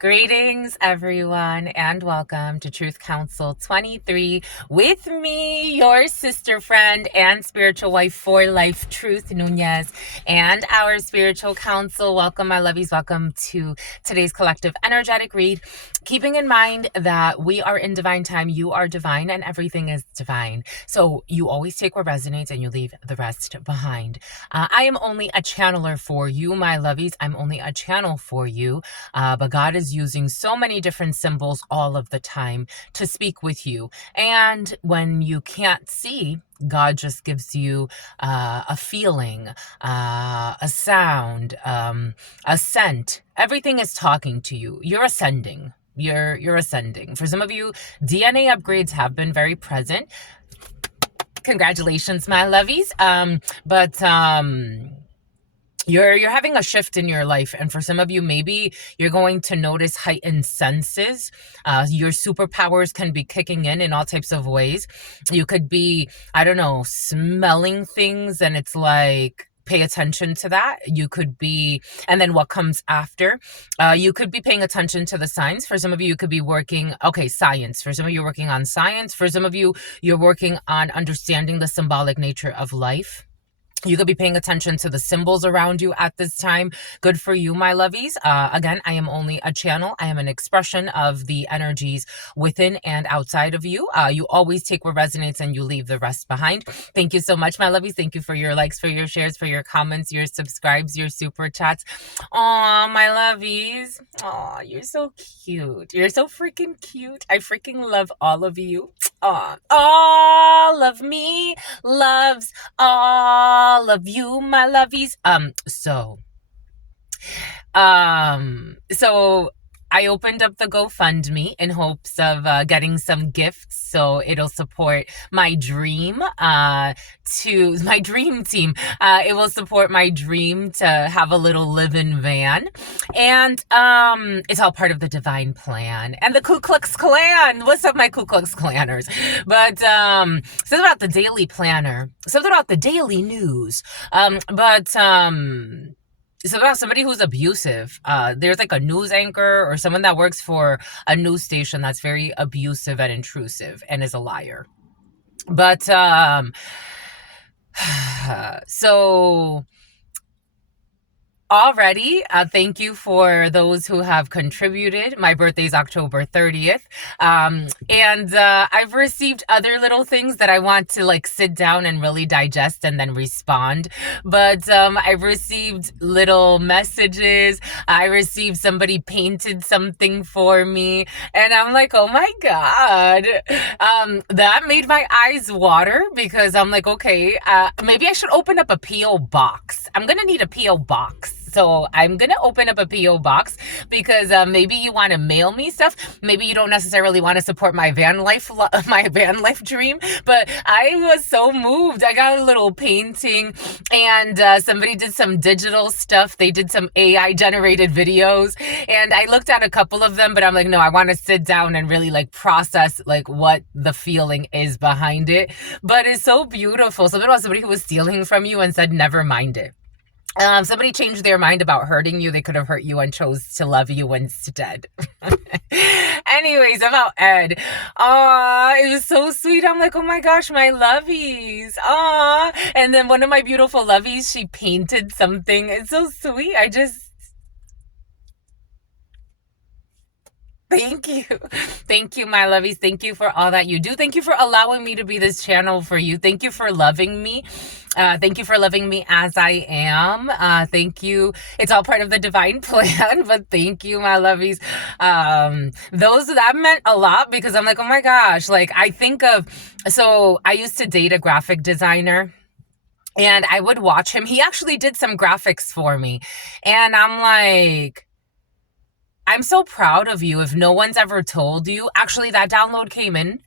Greetings, everyone, and welcome to Truth Council 23 with me, your sister friend and spiritual wife for life, Truth Nuñez, and our spiritual council. Welcome, my lovies. Welcome to today's collective energetic read. Keeping in mind that we are in divine time, you are divine, and everything is divine. So you always take what resonates and you leave the rest behind. I am only a channeler for you, my lovies. I'm only a channel for you. But God is using so many different symbols all of the time to speak with you. And when you can't see, God just gives you a feeling, a sound, a scent. Everything is talking to you. You're ascending. You're ascending. For some of you, DNA upgrades have been very present. Congratulations, my lovies. But you're having a shift in your life, and for some of you, maybe you're going to notice heightened senses. Your superpowers can be kicking in all types of ways. You could be, I don't know, smelling things, and it's like, pay attention to that. You could be, and then what comes after, you could be paying attention to the signs. For some of you could be working, science. For some of you, working on science. For some of you, you're working on understanding the symbolic nature of life. You could be paying attention to the symbols around you at this time. Good for you, my lovies. Again, I am only a channel. I am an expression of the energies within and outside of you. You always take what resonates and you leave the rest behind. Thank you so much, my lovies. Thank you for your likes, for your shares, for your comments, your subscribes, your super chats. Aw, my lovies. Aw, you're so cute. You're so freaking cute. I freaking love all of you. Aw, all of me loves all of you, my lovies. So I opened up the GoFundMe in hopes of getting some gifts, so it'll support my dream to my dream team. It will support my dream to have a little live-in van, and it's all part of the divine plan and the Ku Klux Klan. What's up, my Ku Klux Klanners? But something about the daily planner, something about the daily news, it's about somebody who's abusive. There's like a news anchor or someone that works for a news station that's very abusive and intrusive and is a liar. But so already, thank you for those who have contributed. My birthday's October 30th. And I've received other little things that I want to like sit down and really digest and then respond. But I've received little messages. I received somebody painted something for me. And I'm like, oh my God. That made my eyes water because I'm like, okay, maybe I should open up a P.O. box. I'm going to need a P.O. box. So I'm going to open up a P.O. box because maybe you want to mail me stuff. Maybe you don't necessarily want to support my van life dream, but I was so moved. I got a little painting and somebody did some digital stuff. They did some AI generated videos and I looked at a couple of them, but I'm like, no, I want to sit down and really like process like what the feeling is behind it. But it's so beautiful. Something about somebody who was stealing from you and said, never mind it. Somebody changed their mind about hurting you. They could have hurt you and chose to love you instead. Anyways, about Ed. It was so sweet. I'm like, oh my gosh, my lovies. And then one of my beautiful lovies, she painted something. It's so sweet. Thank you. Thank you, my lovies. Thank you for all that you do. Thank you for allowing me to be this channel for you. Thank you for loving me. Thank you for loving me as I am. Thank you. It's all part of the divine plan, but thank you, my lovies. That meant a lot because I'm like, oh my gosh, like so I used to date a graphic designer. And I would watch him. He actually did some graphics for me. And I'm like, I'm so proud of you. If no one's ever told you, actually that download came in.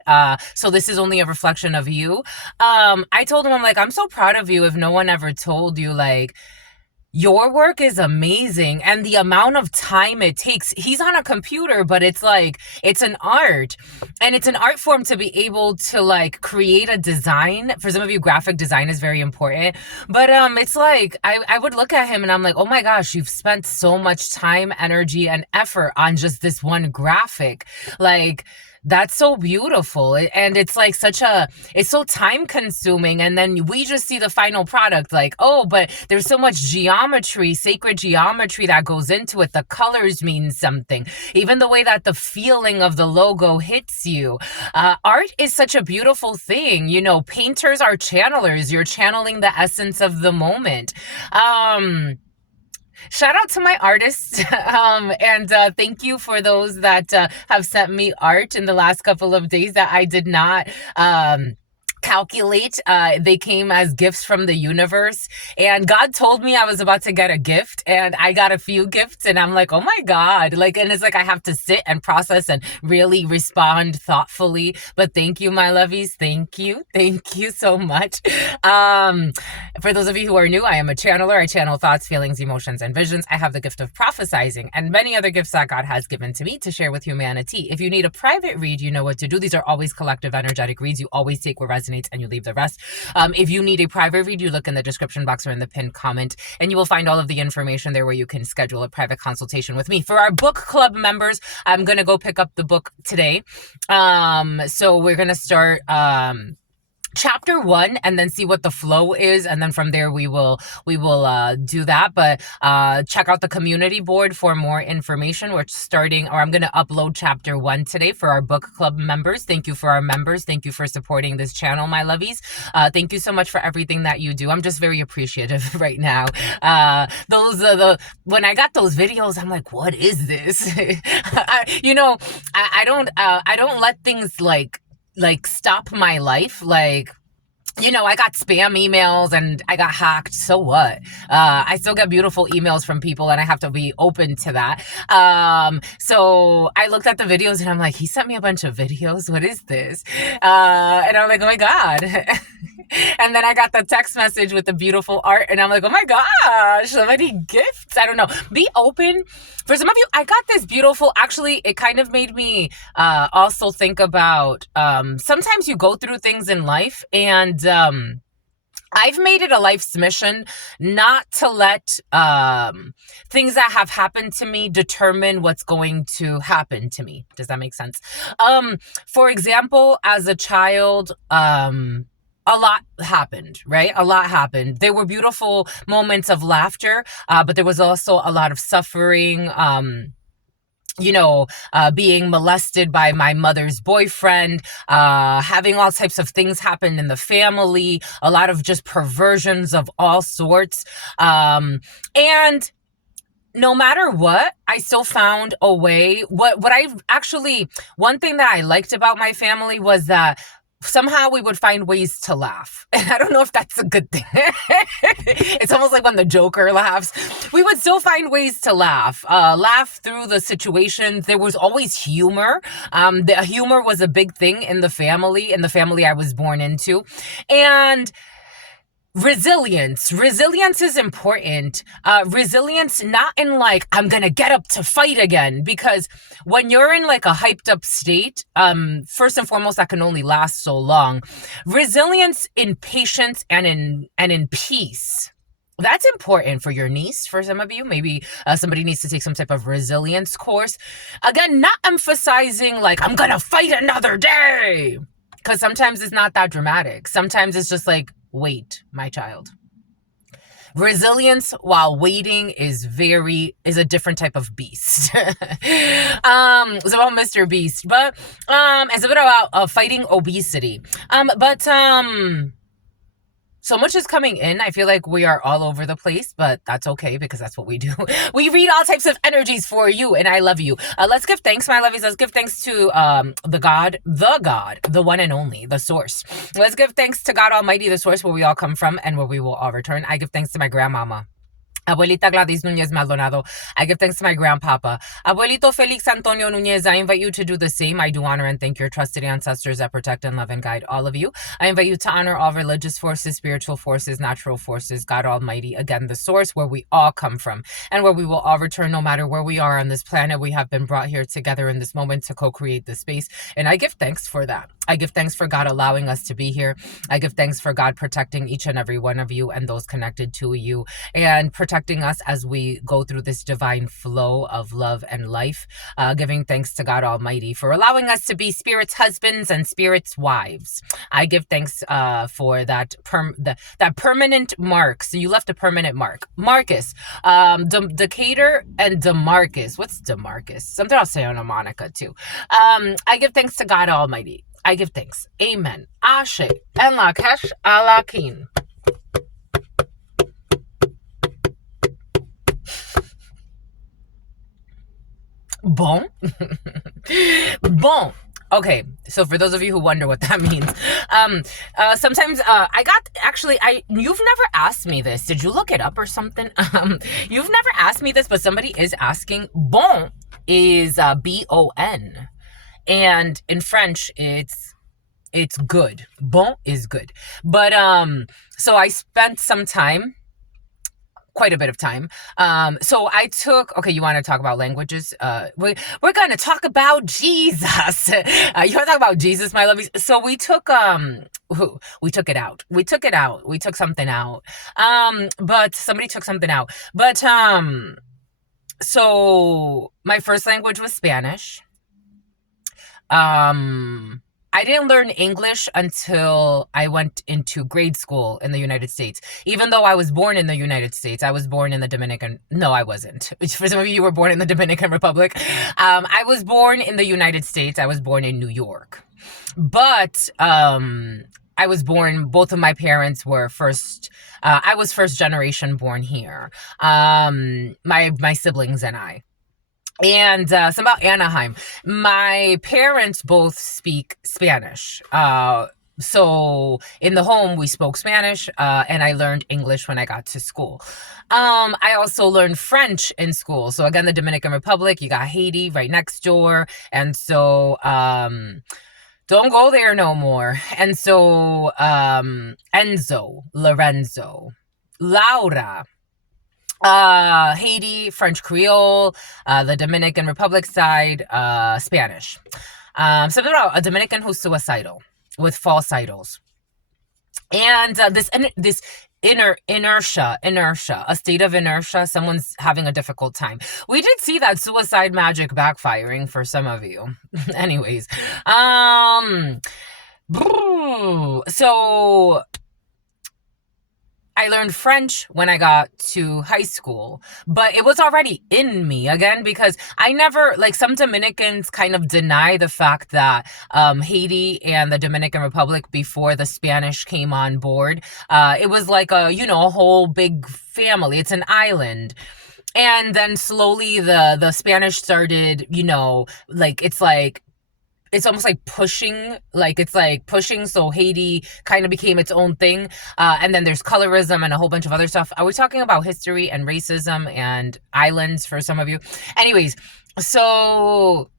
So this is only a reflection of you. I told him, I'm like, I'm so proud of you. If no one ever told you, like, Your work is amazing, and the amount of time it takes. He's on a computer, but it's like it's an art, and it's an art form to be able to like create a design. For some of you, graphic design is very important, but it's like I would look at him and I'm like, oh my gosh, you've spent so much time, energy, and effort on just this one graphic. Like, that's so beautiful. And it's like it's so time consuming. And then we just see the final product like, oh, but there's so much geometry, sacred geometry that goes into it. The colors mean something. Even the way that the feeling of the logo hits you. Art is such a beautiful thing. You know, painters are channelers. You're channeling the essence of the moment. Shout out to my artists. And thank you for those that have sent me art in the last couple of days that I did not calculate. They came as gifts from the universe, and God told me I was about to get a gift, and I got a few gifts, and I'm like, oh my God, like, and it's like I have to sit and process and really respond thoughtfully. But thank you, my lovies. Thank you so much. For those of you who are new, I am a channeler. I channel thoughts, feelings, emotions, and visions. I have the gift of prophesizing and many other gifts that God has given to me to share with humanity. If you need a private read, you know what to do. These are always collective energetic reads. You always take what resonates and you leave the rest. If you need a private read, you look in the description box or in the pinned comment, and you will find all of the information there where you can schedule a private consultation with me. For our book club members, I'm going to go pick up the book today. So we're going to start chapter 1 and then see what the flow is, and then from there we will do that. But check out the community board for more information. We're starting, or I'm going to upload chapter 1 today for our book club members. Thank you for our members. Thank you for supporting this channel, my lovies. Thank you so much for everything that you do. I'm just very appreciative right now. Those are when I got those videos, I'm like, what is this? I don't let things like stop my life. Like, I got spam emails and I got hacked. So what? I still get beautiful emails from people, and I have to be open to that. So I looked at the videos and I'm like, he sent me a bunch of videos. What is this? And I'm like, oh my God. And then I got the text message with the beautiful art, and I'm like, oh my gosh, so many gifts. I don't know. Be open. For some of you, I got this beautiful, actually, it kind of made me also think about sometimes you go through things in life, and I've made it a life's mission not to let things that have happened to me determine what's going to happen to me. Does that make sense? For example, as a child, a lot happened, right? A lot happened. There were beautiful moments of laughter, but there was also a lot of suffering, being molested by my mother's boyfriend, having all types of things happen in the family, a lot of just perversions of all sorts. And no matter what, I still found a way. One thing that I liked about my family was that somehow we would find ways to laugh. And I don't know if that's a good thing. It's almost like when the Joker laughs. We would still find ways to laugh through the situations. There was always humor. The humor was a big thing in the family I was born into. And resilience is important. Resilience, not in like, I'm gonna get up to fight again, because when you're in like a hyped up state, first and foremost, that can only last so long. Resilience in patience and in peace. That's important for your niece. For some of you, maybe somebody needs to take some type of resilience course. Again, not emphasizing like, I'm gonna fight another day, because sometimes it's not that dramatic. Sometimes it's just like, wait, my child. Resilience while waiting is a different type of beast. It's about Mr. Beast, but it's a bit about fighting obesity. So much is coming in. I feel like we are all over the place, but that's okay, because that's what we do. We read all types of energies for you, and I love you. Let's give thanks, my lovies. Let's give thanks to the God, the one and only, the source. Let's give thanks to God Almighty, the source, where we all come from and where we will all return. I give thanks to my grandmama. Abuelita Gladys Nuñez Maldonado. I give thanks to my grandpapa. Abuelito Felix Antonio Nuñez, I invite you to do the same. I do honor and thank your trusted ancestors that protect and love and guide all of you. I invite you to honor all religious forces, spiritual forces, natural forces, God Almighty, again, the source where we all come from and where we will all return no matter where we are on this planet. We have been brought here together in this moment to co-create this space. And I give thanks for that. I give thanks for God allowing us to be here. I give thanks for God protecting each and every one of you and those connected to you, and protecting us as we go through this divine flow of love and life. Giving thanks to God Almighty for allowing us to be Spirit's husbands and Spirit's wives. I give thanks for that permanent mark. So you left a permanent mark. Marcus, Decatur and Demarcus. What's Demarcus? Something I'll say on a Monica too. I give thanks to God Almighty. I give thanks. Amen. Ashe. En la kesh alakin. Bon. Bon. Okay, so for those of you who wonder what that means, sometimes you've never asked me this. Did you look it up or something? You've never asked me this, but somebody is asking. Bon is B-O-N, and in French it's good. Bon is good, but so I spent some time, quite a bit of time. So I took, okay, you want to talk about languages? We're going to talk about Jesus. You want to talk about Jesus, my lovies? So we took it out. We took something out. But somebody took something out. But, so my first language was Spanish. I didn't learn English until I went into grade school in the United States. Even though I was born in the United States, I was born in the Dominican. No, I wasn't. For some of you were born in the Dominican Republic. I was born in the United States. I was born in New York. But I was born, both of my parents were I was first generation born here. My siblings and I. And some about Anaheim. My parents both speak Spanish. So in the home, we spoke Spanish, and I learned English when I got to school. I also learned French in school. So again, the Dominican Republic, you got Haiti right next door. And so don't go there no more. And so Enzo, Lorenzo, Laura, Haiti, French Creole, the Dominican Republic side, Spanish. Something about a Dominican who's suicidal with false idols. And this inertia, a state of inertia, someone's having a difficult time. We did see that suicide magic backfiring for some of you. Anyways, so I learned French when I got to high school, but it was already in me again, because I never, like, some Dominicans kind of deny the fact that Haiti and the Dominican Republic, before the Spanish came on board, it was like a whole big family. It's an island. And then slowly the Spanish started, it's almost like pushing, so Haiti kind of became its own thing. And then there's colorism and a whole bunch of other stuff. Are we talking about history and racism and islands for some of you? Anyways, so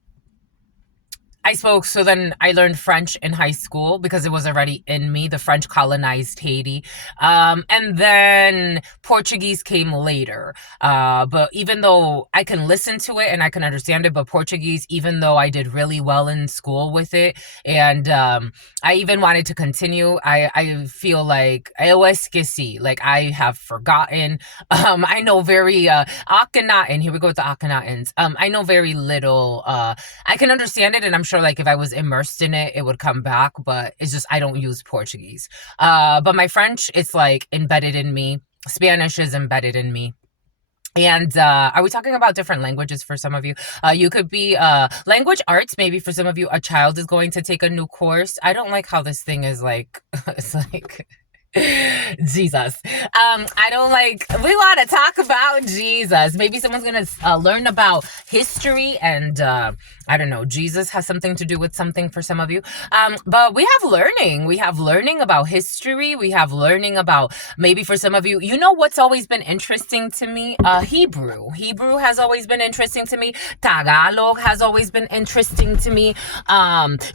then I learned French in high school because it was already in me. The French colonized Haiti. And then Portuguese came later. But even though I can listen to it and I can understand it, but Portuguese, even though I did really well in school with it, and I even wanted to continue, I feel like I esqueci, like I have forgotten. I know very Akhenaten. Here we go with the Akhenatens. I know very little. I can understand it, and I'm sure, like, if I was immersed in it, it would come back, but it's just I don't use Portuguese. But my French, it's like embedded in me. Spanish is embedded in me. And are we talking about different languages for some of you? You could be language arts. Maybe for some of you, a child is going to take a new course. I don't like how this thing is like, it's like, Jesus. I don't like, we want to talk about Jesus. Maybe someone's going to learn about history and, I don't know, Jesus has something to do with something for some of you. But we have learning. We have learning about history. We have learning about, maybe for some of you, you know what's always been interesting to me? Hebrew. Hebrew has always been interesting to me. Tagalog has always been interesting to me.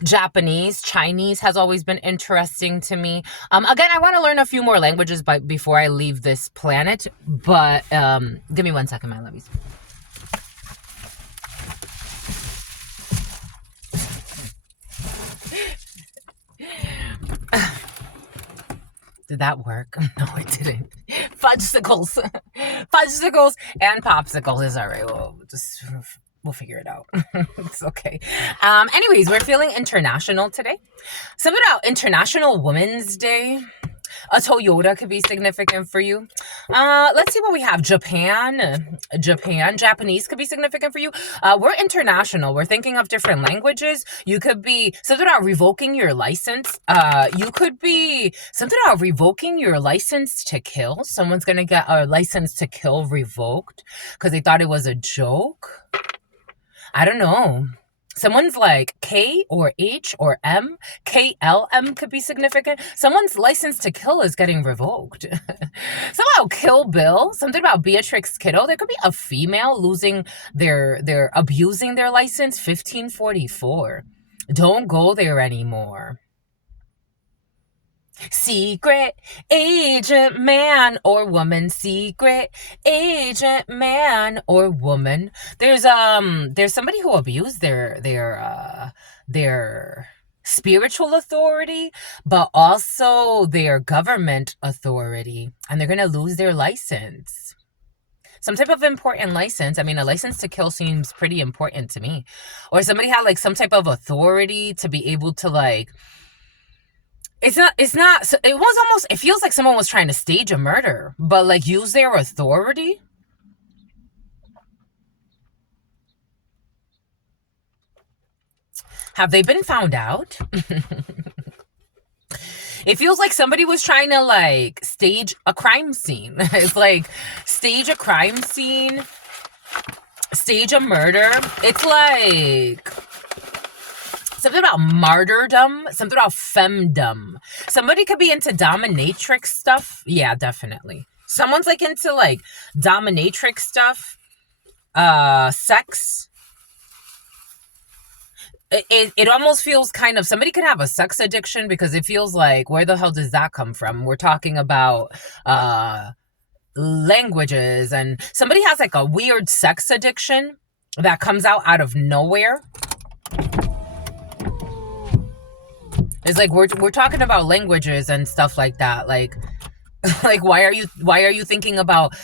Japanese, Chinese has always been interesting to me. Again, I want to learn a few more languages before I leave this planet. But give me 1 second, my lovies. Did that work? No, it didn't. Fudgesicles. Fudgesicles and popsicles is all right. We'll figure it out. It's okay. Anyways, we're feeling international today. Something about International Women's Day. A Toyota could be significant for you. Let's see what we have. Japanese could be significant for you. We're international. We're thinking of different languages. You could be something about revoking your license. You could be something about revoking your license to kill. Someone's going to get a license to kill revoked because they thought it was a joke. I don't know. Someone's like K or H or M. KLM could be significant. Someone's license to kill is getting revoked. Somehow Kill Bill. Something about Beatrix Kiddo. There could be a female losing their abusing their license. 1544. Don't go there anymore. Secret agent man or woman. Secret agent man or woman. There's somebody who abused their spiritual authority, but also their government authority, and they're gonna lose their license. Some type of important license. I mean, a license to kill seems pretty important to me. Or somebody had like some type of authority to be able to like, it was almost, it feels like someone was trying to stage a murder, but like use their authority. Have they been found out? It feels like somebody was trying to like stage a crime scene. It's like stage a crime scene, stage a murder. It's like something about martyrdom, something about femdom. Somebody could be into dominatrix stuff. Yeah, definitely. Someone's like into like dominatrix stuff, sex. It almost feels kind of, somebody could have a sex addiction because it feels like, where the hell does that come from? We're talking about languages, and somebody has like a weird sex addiction that comes out of nowhere. It's like we're talking about languages and stuff like that. Like why are you thinking about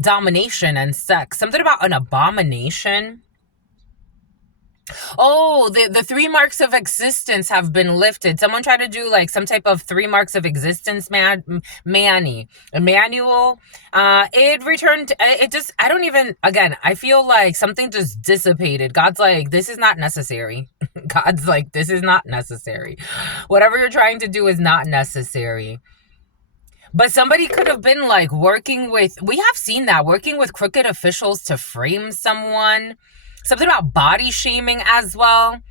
domination and sex? Something about an abomination. Oh, the 3 marks of existence have been lifted. Someone tried to do like some type of 3 marks of existence manual. It returned, it just, I don't even, again, I feel like something just dissipated. God's like, this is not necessary. God's like, this is not necessary. Whatever you're trying to do is not necessary. But somebody could have been like working with, we have seen that, working with crooked officials to frame someone. Something about body shaming as well.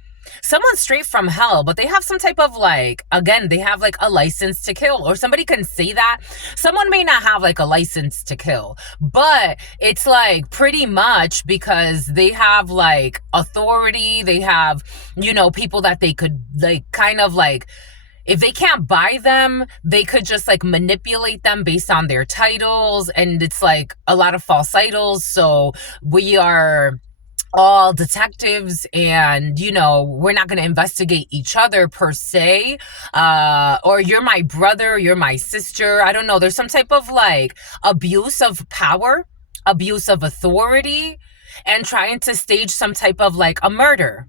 Someone straight from hell, but they have some type of like, again, they have like a license to kill, or somebody can say that. Someone may not have like a license to kill, but it's like pretty much because they have like authority. They have, you know, people that they could like kind of like, if they can't buy them, they could just like manipulate them based on their titles. And it's like a lot of false titles. So we are all detectives, and you know, we're not going to investigate each other per se, or you're my brother, you're my sister. I don't know, there's some type of like abuse of power, abuse of authority, and trying to stage some type of like a murder.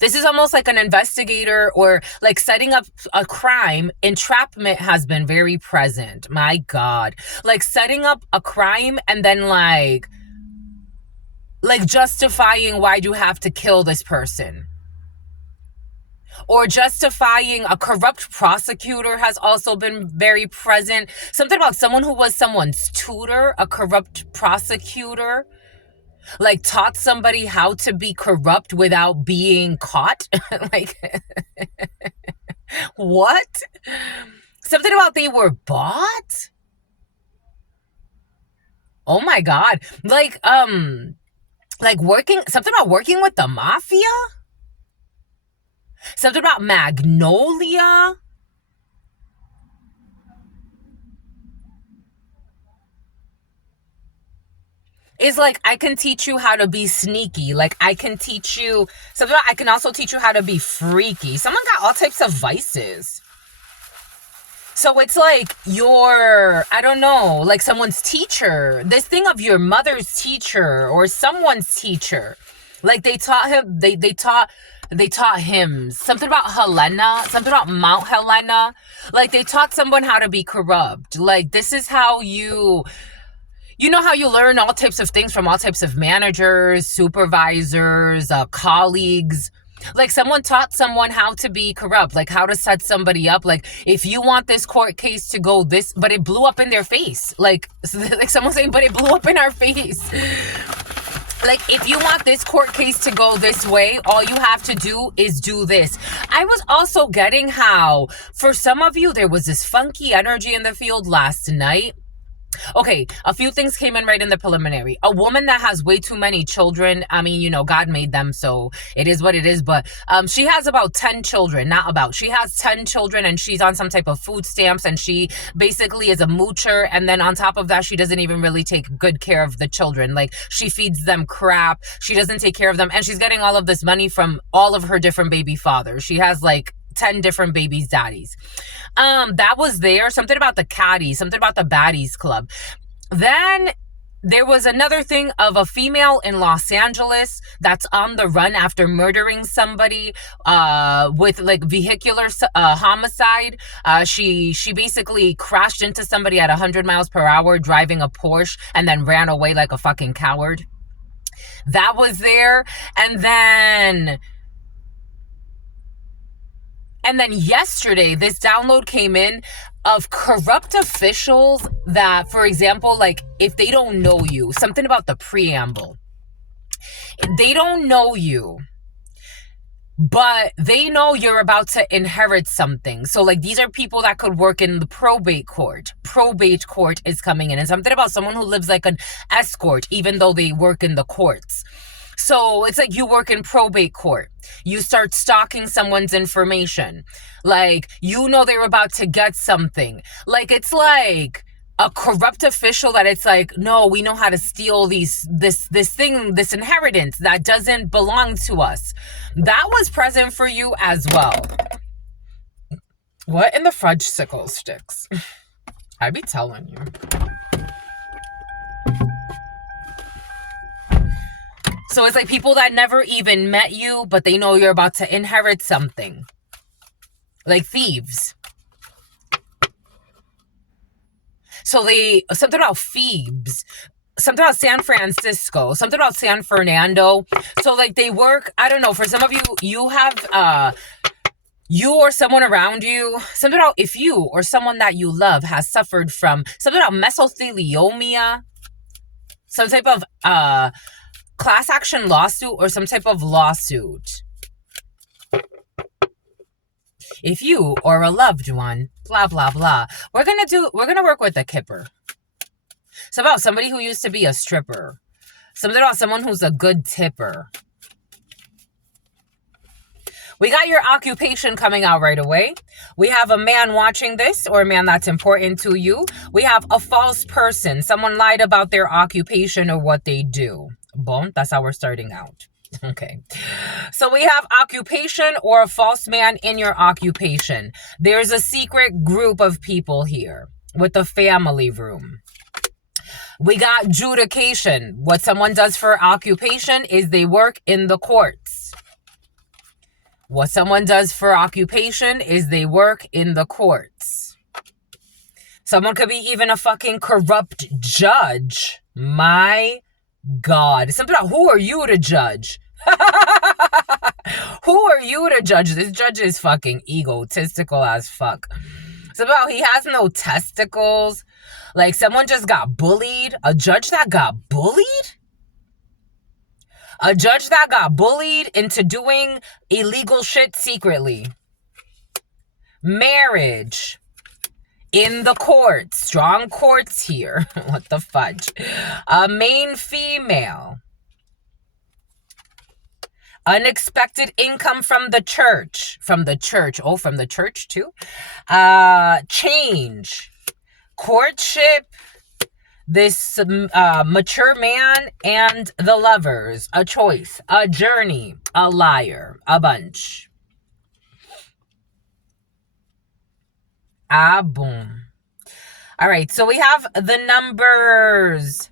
This is almost like an investigator or like setting up a crime. Entrapment has been very present. My God, like setting up a crime and then like justifying why you have to kill this person. or justifying a corrupt prosecutor has also been very present. Something about someone who was someone's tutor, a corrupt prosecutor, like taught somebody how to be corrupt without being caught. Like, what? Something about they were bought? Oh my God. Like working, something about working with the mafia? Something about Magnolia? Is like, I can teach you how to be sneaky. Like, I can teach you something about, I can also teach you how to be freaky. Someone got all types of vices. So it's like I don't know, like someone's teacher. This thing of your mother's teacher or someone's teacher. Like they taught him, they taught hymns. Something about Helena, something about Mount Helena. Like they taught someone how to be corrupt. Like this is how you know how you learn all types of things from all types of managers, supervisors, colleagues. Like someone taught someone how to be corrupt, like how to set somebody up. Like if you want this court case to go this, but it blew up in their face. Like someone saying, but it blew up in our face. Like if you want this court case to go this way, all you have to do is do this. I was also getting how for some of you, there was this funky energy in the field last night. Okay, a few things came in right in the preliminary. A woman that has way too many children. I mean, you know, God made them, so it is what it is. But she has about 10 children, she has 10 children and she's on some type of food stamps and she basically is a moocher. And then on top of that, she doesn't even really take good care of the children. Like she feeds them crap. She doesn't take care of them. And she's getting all of this money from all of her different baby fathers. She has like 10 different babies' daddies. That was there. Something about the caddies, something about the baddies club. Then there was another thing of a female in Los Angeles that's on the run after murdering somebody with like vehicular homicide. She basically crashed into somebody at 100 miles per hour driving a Porsche and then ran away like a fucking coward. That was there. And then yesterday, this download came in of corrupt officials that, for example, like if they don't know you, something about the preamble. They don't know you, but they know you're about to inherit something. So like these are people that could work in the probate court. Probate court is coming in. And something about someone who lives like an escort, even though they work in the courts. So it's like you work in probate court. You start stalking someone's information. Like, you know they're about to get something. Like, it's like a corrupt official that it's like, no, we know how to steal this inheritance that doesn't belong to us. That was present for you as well. What in the fudge sickle sticks? I be telling you. So it's like people that never even met you, but they know you're about to inherit something. Like thieves. So something about Phoebes, something about San Francisco, something about San Fernando. So like they work, I don't know, for some of you, you have, you or someone around you, something about if you or someone that you love has suffered from something about mesothelioma, some type of, class action lawsuit or some type of lawsuit. If you or a loved one, blah, blah, blah. We're going to work with a kipper. It's about somebody who used to be a stripper. Something about someone who's a good tipper. We got your occupation coming out right away. We have a man watching this or a man that's important to you. We have a false person. Someone lied about their occupation or what they do. Boom. That's how we're starting out. Okay. So we have occupation or a false man in your occupation. There's a secret group of people here with the family room. We got judication. What someone does for occupation is they work in the courts. What someone does for occupation is they work in the courts. Someone could be even a fucking corrupt judge. My God. Something about who are you to judge? Who are you to judge? This judge is fucking egotistical as fuck. It's about he has no testicles. Like someone just got bullied. A judge that got bullied? A judge that got bullied into doing illegal shit secretly. Marriage. In the courts. Strong courts here. What the fudge? A main female. Unexpected income from the church. From the church. Oh, from the church too? Change. Courtship. This mature man and the lovers. A choice. A journey. A liar. A bunch. Ah, boom. All right, so we have the numbers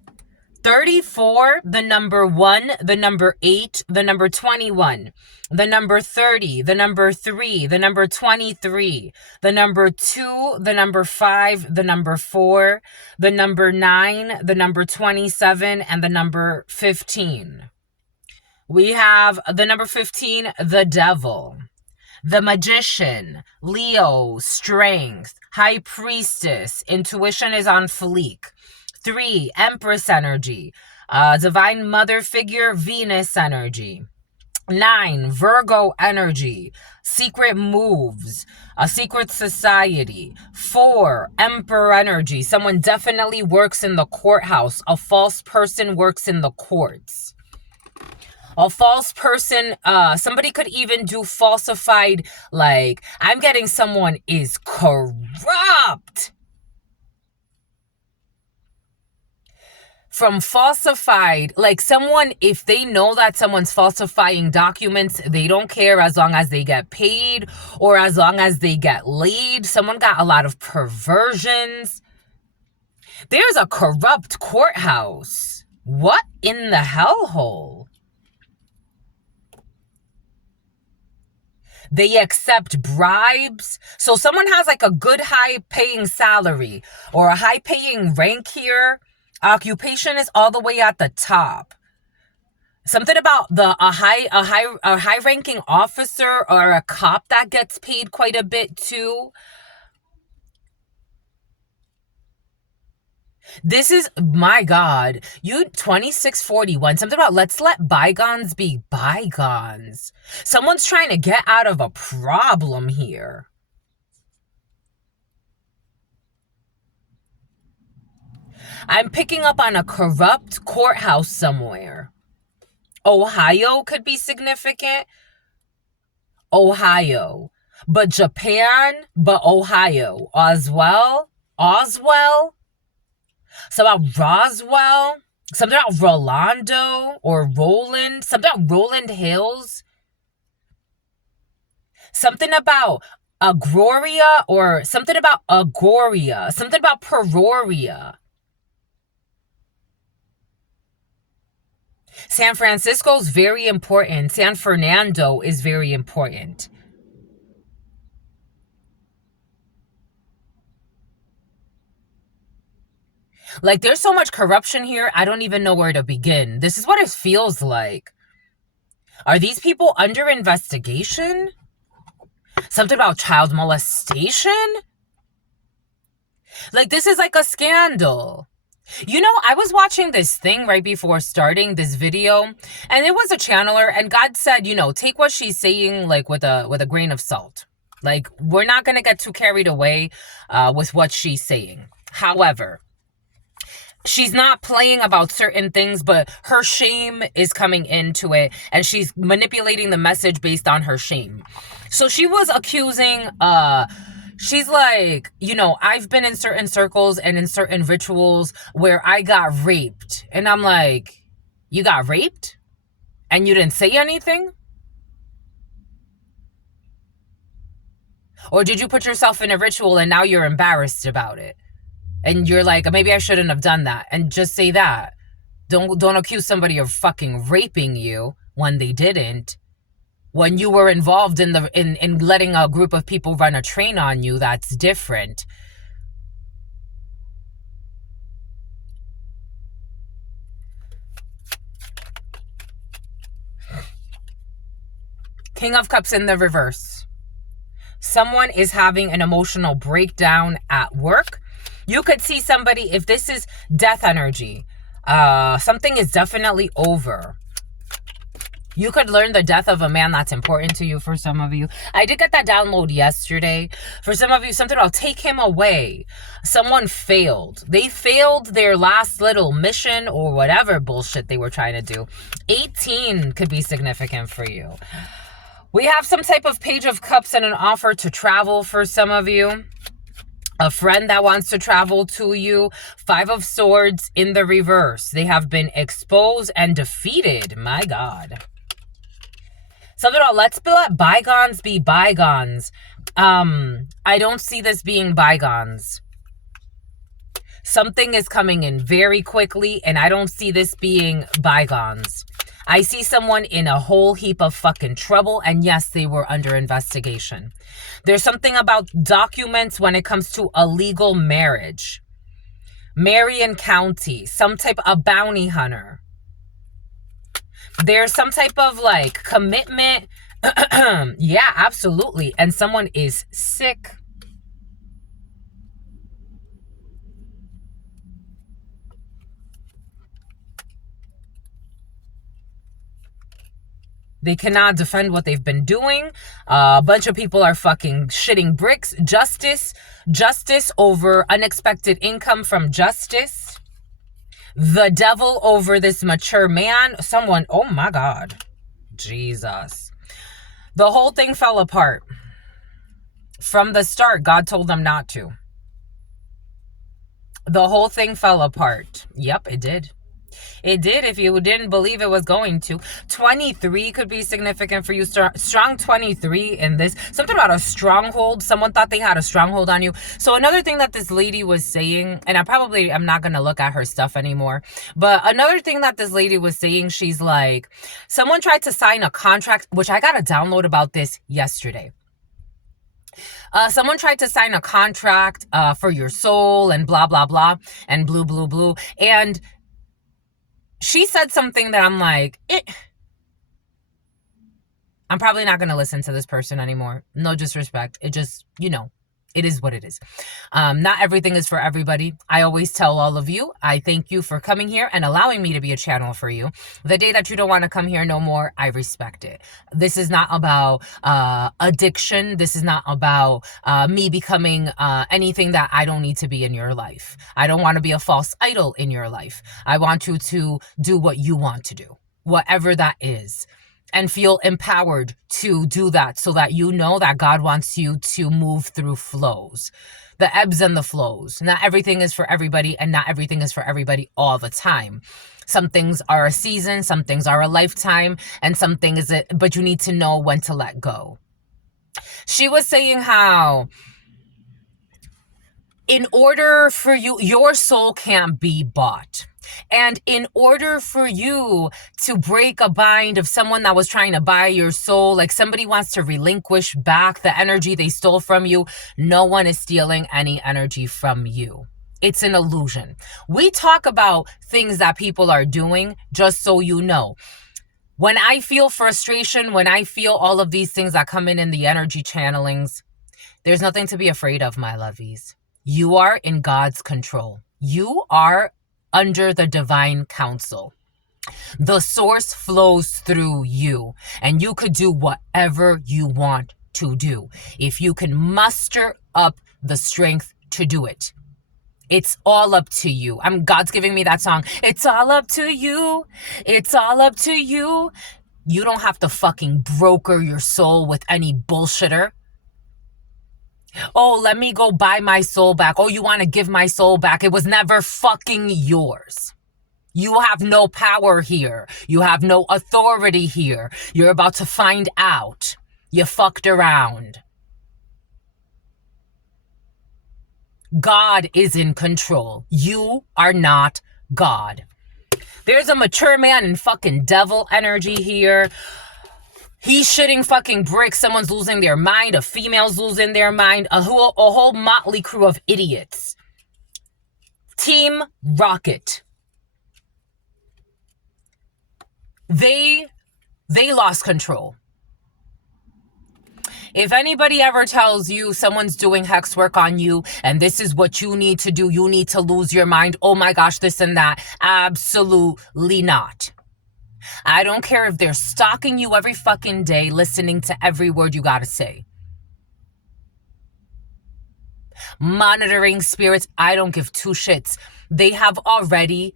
34, the number 1, the number 8, the number 21, the number 30, the number 3, the number 23, the number 2, the number 5, the number 4, the number 9, the number 27, and the number 15. We have the number 15, the devil. The magician, Leo, strength, high priestess, intuition is on fleek. 3, empress energy, divine mother figure, Venus energy. 9, Virgo energy, secret moves, a secret society. 4, emperor energy, someone definitely works in the courthouse. A false person works in the courts. A false person, somebody could even do falsified, like, I'm getting someone is corrupt. From falsified, like someone, if they know that someone's falsifying documents, they don't care as long as they get paid or as long as they get laid. Someone got a lot of perversions. There's a corrupt courthouse. What in the hellhole? They accept bribes. So someone has like a good high paying salary or a high paying rank here. Occupation is all the way at the top. Something about a high ranking officer or a cop that gets paid quite a bit too. This is, my God, you 2641. Something about let's let bygones be bygones. Someone's trying to get out of a problem here. I'm picking up on a corrupt courthouse somewhere. Ohio could be significant. Ohio. But Japan, but Ohio. Oswell. So about Roswell. Something about Rolando or Roland. Something about Roland Hills. Something about Agoria or something about Agoria. Something about Peoria. San Francisco is very important. San Fernando is very important. Like, there's so much corruption here, I don't even know where to begin. This is what it feels like. Are these people under investigation? Something about child molestation? Like, this is like a scandal. You know, I was watching this thing right before starting this video, and it was a channeler, and God said, you know, take what she's saying, like, with a grain of salt. Like, we're not going to get too carried away with what she's saying. However, she's not playing about certain things, but her shame is coming into it, and she's manipulating the message based on her shame. So she was accusing, she's like, you know, I've been in certain circles and in certain rituals where I got raped. And I'm like, you got raped? And you didn't say anything? Or did you put yourself in a ritual and now you're embarrassed about it? And you're like, maybe I shouldn't have done that. And just say that. Don't accuse somebody of fucking raping you when they didn't. When you were involved in letting a group of people run a train on you, that's different. King of Cups in the reverse. Someone is having an emotional breakdown at work. You could see somebody, if this is death energy, something is definitely over. You could learn the death of a man that's important to you for some of you. I did get that download yesterday. For some of you, something about take him away. Someone failed. They failed their last little mission or whatever bullshit they were trying to do. 18 could be significant for you. We have some type of Page of Cups and an offer to travel for some of you. A friend that wants to travel to you. 5 of Swords in the reverse. They have been exposed and defeated. My God. Something about let's let bygones be bygones. I don't see this being bygones. Something is coming in very quickly, and I don't see this being bygones. I see someone in a whole heap of fucking trouble, and yes, they were under investigation. There's something about documents when it comes to a legal marriage. Marion County, some type of bounty hunter. There's some type of like commitment. Yeah, absolutely. And someone is sick. They cannot defend what they've been doing. A bunch of people are fucking shitting bricks. Justice over unexpected income from justice. The devil over this mature man. Someone, oh my God. Jesus. The whole thing fell apart. From the start, God told them not to. The whole thing fell apart. Yep, it did. It did if you didn't believe it was going to. 23 could be significant for you. Strong 23 in this. Something about a stronghold. Someone thought they had a stronghold on you. So another thing that this lady was saying, and I'm not going to look at her stuff anymore. But another thing that this lady was saying, she's like, someone tried to sign a contract, which I got a download about this yesterday. Someone tried to sign a contract for your soul and blah, blah, blah, and blue, blue, blue. And she said something that I'm like, I'm probably not going to listen to this person anymore. No disrespect. It just, it is what it is. Not everything is for everybody. I always tell all of you, I thank you for coming here and allowing me to be a channel for you. The day that you don't want to come here no more, I respect it. This is not about addiction. This is not about me becoming anything that I don't need to be in your life. I don't want to be a false idol in your life. I want you to do what you want to do, whatever that is. And feel empowered to do that so that you know that God wants you to move through flows, the ebbs and the flows. Not everything is for everybody, and not everything is for everybody all the time. Some things are a season, some things are a lifetime, and some things but you need to know when to let go. She was saying how in order for you, your soul can't be bought. And in order for you to break a bind of someone that was trying to buy your soul, like somebody wants to relinquish back the energy they stole from you, no one is stealing any energy from you. It's an illusion. We talk about things that people are doing, just so you know. When I feel frustration, when I feel all of these things that come in the energy channelings, there's nothing to be afraid of, my lovies. You are in God's control. You are under the divine counsel. The source flows through you, and you could do whatever you want to do if you can muster up the strength to do it. It's all up to you. God's giving me that song. It's all up to you. It's all up to you. You don't have to fucking broker your soul with any bullshitter. Oh, let me go buy my soul back. Oh, you want to give my soul back? It was never fucking yours. You have no power here. You have no authority here. You're about to find out. You fucked around. God is in control. You are not God. There's a mature man in fucking devil energy here. He's shitting fucking bricks. Someone's losing their mind. A female's losing their mind. A whole motley crew of idiots. Team Rocket. They lost control. If anybody ever tells you someone's doing hex work on you and this is what you need to do, you need to lose your mind, oh my gosh, this and that, absolutely not. I don't care if they're stalking you every fucking day, listening to every word you gotta say. Monitoring spirits, I don't give two shits. They have already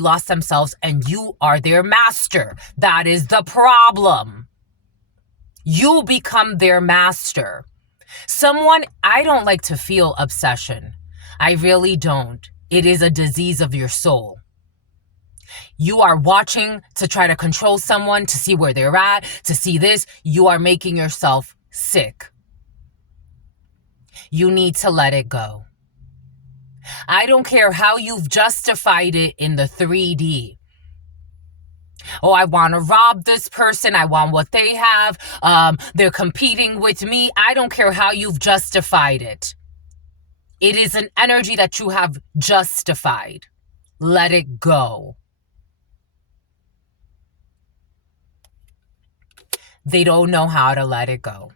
lost themselves and you are their master. That is the problem. You become their master. I don't like to feel obsession. I really don't. It is a disease of your soul. You are watching to try to control someone, to see where they're at, to see this. You are making yourself sick. You need to let it go. I don't care how you've justified it in the 3D. Oh, I want to rob this person. I want what they have. They're competing with me. I don't care how you've justified it. It is an energy that you have justified. Let it go. They don't know how to let it go.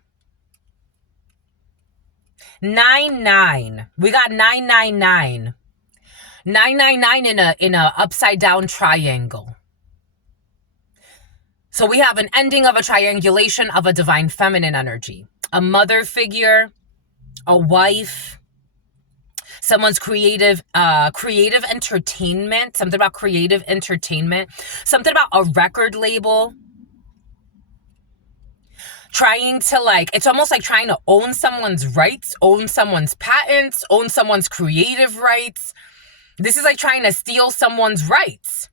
9-9. We got 999. 999 in a upside down triangle. So we have an ending of a triangulation of a divine feminine energy. A mother figure, a wife, someone's creative entertainment, something about creative entertainment, something about a record label. Trying to it's almost like trying to own someone's rights, own someone's patents, own someone's creative rights. This is like trying to steal someone's rights.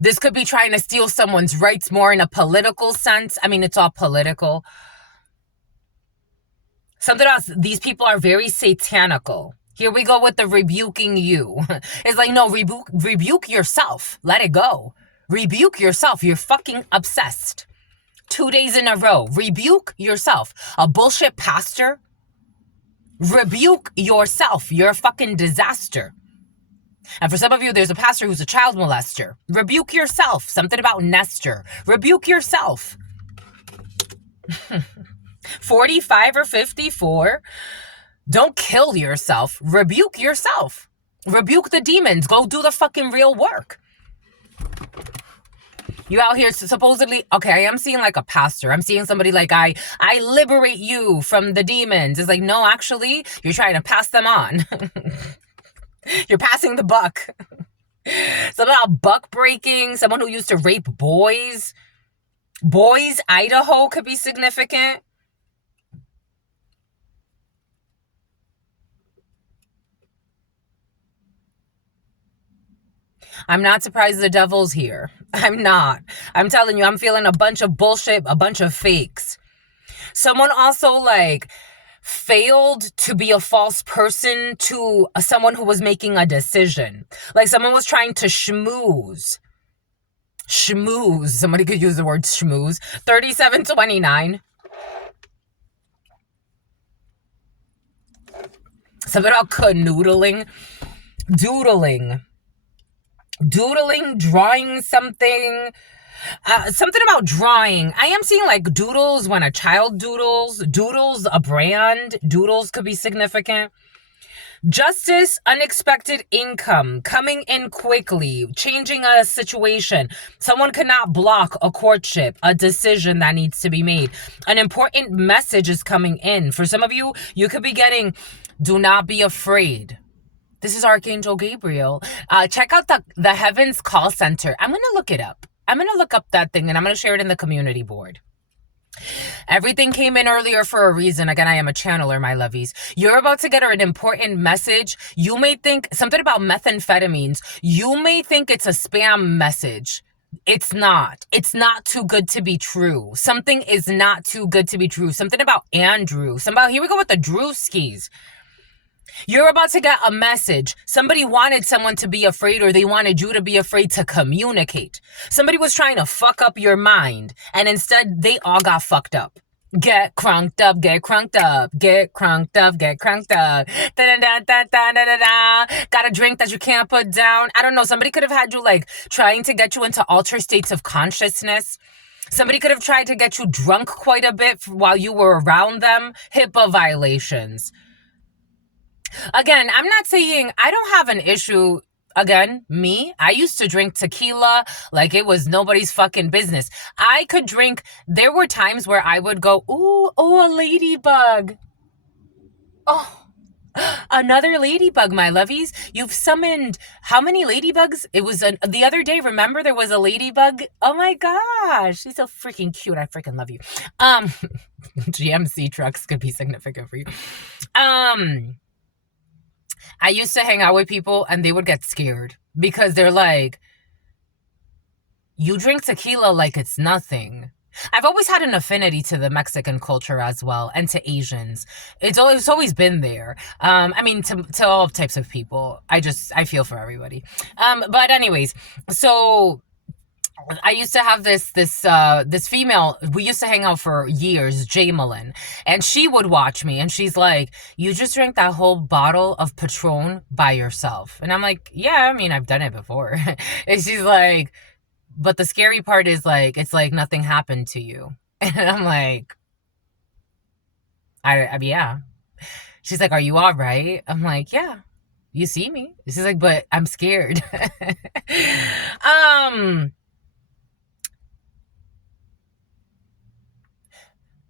This could be trying to steal someone's rights more in a political sense. I mean, it's all political. Something else, these people are very satanical. Here we go with the rebuking you. It's like, no, rebuke yourself. Let it go. Rebuke yourself. You're fucking obsessed. 2 days in a row. Rebuke yourself. A bullshit pastor? Rebuke yourself. You're a fucking disaster. And for some of you, there's a pastor who's a child molester. Rebuke yourself. Something about Nestor. Rebuke yourself. 45 or 54. Don't kill yourself. Rebuke yourself. Rebuke the demons. Go do the fucking real work. You out here supposedly, okay, I am seeing like a pastor. I'm seeing somebody like, I liberate you from the demons. It's like, no, actually, you're trying to pass them on. You're passing the buck. Something about buck breaking, someone who used to rape boys. Boys, Idaho could be significant. I'm not surprised the devil's here. I'm not. I'm telling you, I'm feeling a bunch of bullshit, a bunch of fakes. Someone also failed to be a false person to someone who was making a decision. Like someone was trying to schmooze. Schmooze. Somebody could use the word schmooze. 3729. Something about canoodling. Doodling, drawing something. Something about drawing. I am seeing doodles when a child doodles. Doodles, a brand. Doodles could be significant. Justice, unexpected income, coming in quickly, changing a situation. Someone cannot block a courtship, a decision that needs to be made. An important message is coming in. For some of you, you could be getting, do not be afraid. This is Archangel Gabriel. Check out the Heavens Call Center. I'm going to look it up. I'm going to look up that thing and I'm going to share it in the community board. Everything came in earlier for a reason. Again, I am a channeler, my lovies. You're about to get an important message. You may think something about methamphetamines. You may think it's a spam message. It's not. It's not too good to be true. Something is not too good to be true. Something about Andrew. Here we go with the Drewskis. You're about to get a message. Somebody wanted someone to be afraid, or they wanted you to be afraid to communicate. Somebody was trying to fuck up your mind, and instead they all got fucked up. Get crunked up, get crunked up, get crunked up, get crunked up. Da-da-da-da-da-da-da-da. Got a drink that you can't put down. I don't know. Somebody could have had you trying to get you into altered states of consciousness. Somebody could have tried to get you drunk quite a bit while you were around them. HIPAA violations. Again, I'm not saying I don't have an issue. Again, me, I used to drink tequila like it was nobody's fucking business. I could drink. There were times where I would go, ooh, oh, a ladybug. Oh, another ladybug, my lovies. You've summoned how many ladybugs? It was the other day. Remember, there was a ladybug. Oh my gosh, she's so freaking cute. I freaking love you. GMC trucks could be significant for you. I used to hang out with people and they would get scared because they're like, you drink tequila like it's nothing. I've always had an affinity to the Mexican culture as well, and to Asians. It's always been there. I mean, to all types of people. I feel for everybody. But anyways, so I used to have this female. We used to hang out for years, Jamelin, and she would watch me, and she's like, "You just drank that whole bottle of Patron by yourself," and I'm like, "Yeah, I mean, I've done it before," and she's like, but the scary part is like, it's like nothing happened to you. And I'm like, yeah. She's like, are you all right? I'm like, yeah, you see me. She's like, but I'm scared.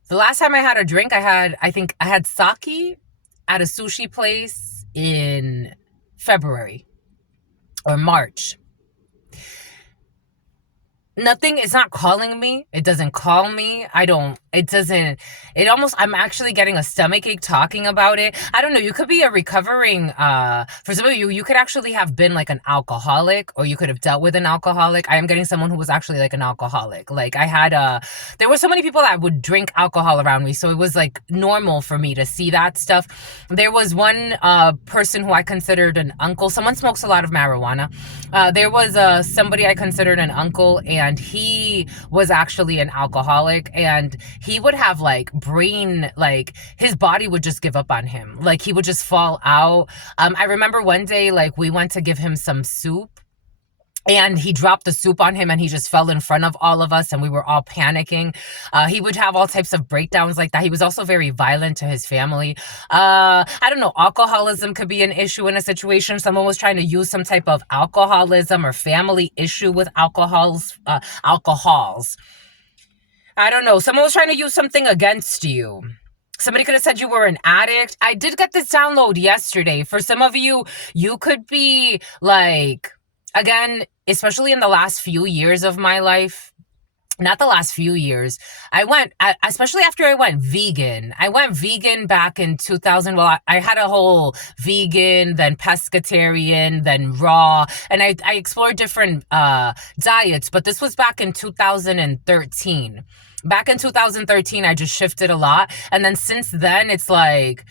The last time I had a drink, I think I had sake at a sushi place in February or March. Nothing, it's not calling me. It doesn't call me. I'm actually getting a stomach ache talking about it. I don't know. You could be a recovering, for some of you could actually have been like an alcoholic, or you could have dealt with an alcoholic. I am getting someone who was actually like an alcoholic. Like there were so many people that would drink alcohol around me. So it was like normal for me to see that stuff. There was one, person who I considered an uncle. Someone smokes a lot of marijuana. There was, somebody I considered an uncle, and he was actually an alcoholic, and he would have like his body would just give up on him. Like he would just fall out. I remember one day, like we went to give him some soup, and he dropped the soup on him, and he just fell in front of all of us, and we were all panicking. He would have all types of breakdowns like that. He was also very violent to his family. I don't know. Alcoholism could be an issue in a situation. Someone was trying to use some type of alcoholism or family issue with alcohols. I don't know. Someone was trying to use something against you. Somebody could have said you were an addict. I did get this download yesterday. For some of you, you could be like, again, especially in the last few years of my life, not the last few years, especially after I went vegan. I went vegan back in 2000. Well, I had a whole vegan, then pescatarian, then raw, and I explored different diets, but this was back in 2013. Back in 2013, I just shifted a lot. And then since then, it's like,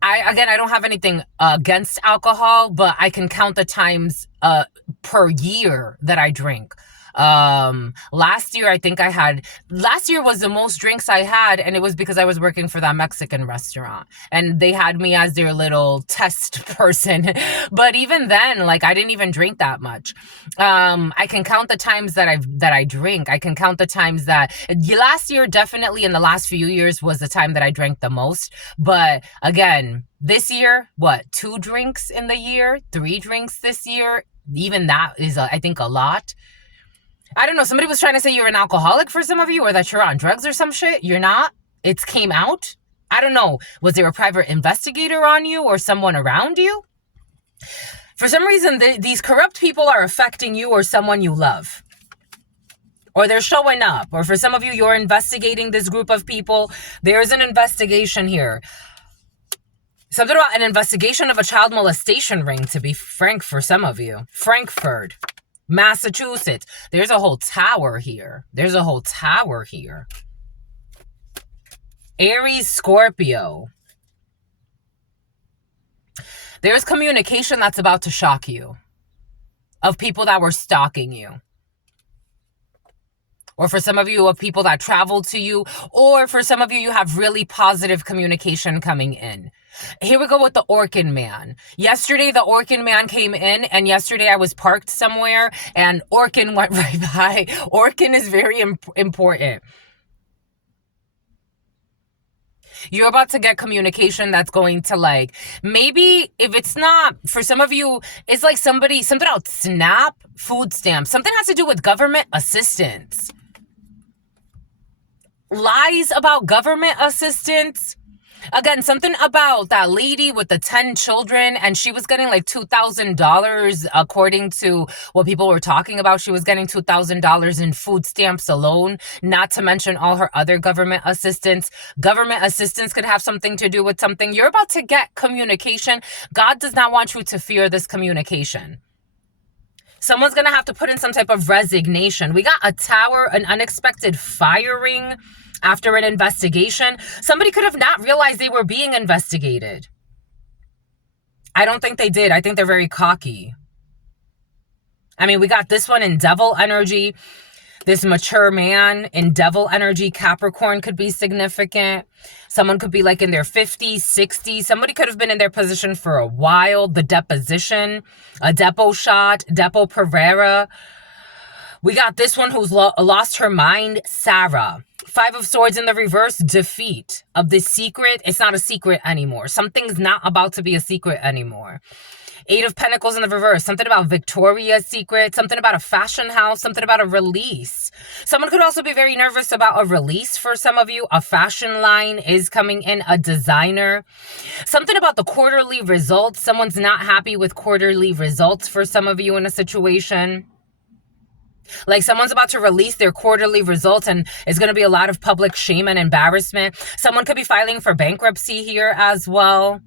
I don't have anything against alcohol, but I can count the times per year that I drink. Last year was the most drinks I had, and it was because I was working for that Mexican restaurant, and they had me as their little test person. But even then, like, I didn't even drink that much. I can count the times that I drink. I can count the times that last year, definitely in the last few years, was the time that I drank the most. But again, this year, 2 drinks in the year, 3 drinks this year, even that is, I think, a lot. I don't know. Somebody was trying to say you're an alcoholic for some of you, or that you're on drugs or some shit. You're not. It came out. I don't know. Was there a private investigator on you or someone around you? For some reason, these corrupt people are affecting you or someone you love. Or they're showing up. Or for some of you, you're investigating this group of people. There's an investigation here. Something about an investigation of a child molestation ring, to be frank, for some of you. Frankfurt, Massachusetts. There's a whole tower here. Aries, Scorpio. There's communication that's about to shock you. Of people that were stalking you. Or for some of you, of people that traveled to you. Or for some of you, you have really positive communication coming in. Here we go with the Orkin Man. Yesterday, the Orkin Man came in, and yesterday I was parked somewhere, and Orkin went right by. Orkin is very important. You're about to get communication that's going to, like, maybe if it's not, for some of you, it's like something about SNAP, food stamps. Something has to do with government assistance. Lies about government assistance. Again, something about that lady with the 10 children, and she was getting like $2,000, according to what people were talking about. She was getting $2,000 in food stamps alone, not to mention all her other government assistance. Government assistance could have something to do with something. You're about to get communication. God does not want you to fear this communication. Someone's going to have to put in some type of resignation. We got a tower, an unexpected firing after an investigation. Somebody could have not realized they were being investigated. I don't think they did. I think they're very cocky. I mean, we got this one in devil energy. This mature man in devil energy, Capricorn, could be significant. Someone could be like in their 50s, 60s. Somebody could have been in their position for a while. The deposition, a depo shot, Depo Pereira. We got this one who's lost her mind, Sarah. Five of Swords in the reverse, defeat of this secret. It's not a secret anymore. Something's not about to be a secret anymore. Eight of Pentacles in the reverse, something about Victoria's Secret, something about a fashion house, something about a release. Someone could also be very nervous about a release for some of you. A fashion line is coming in, a designer. Something about the quarterly results. Someone's not happy with quarterly results for some of you in a situation. Like someone's about to release their quarterly results, and it's going to be a lot of public shame and embarrassment. Someone could be filing for bankruptcy here as well.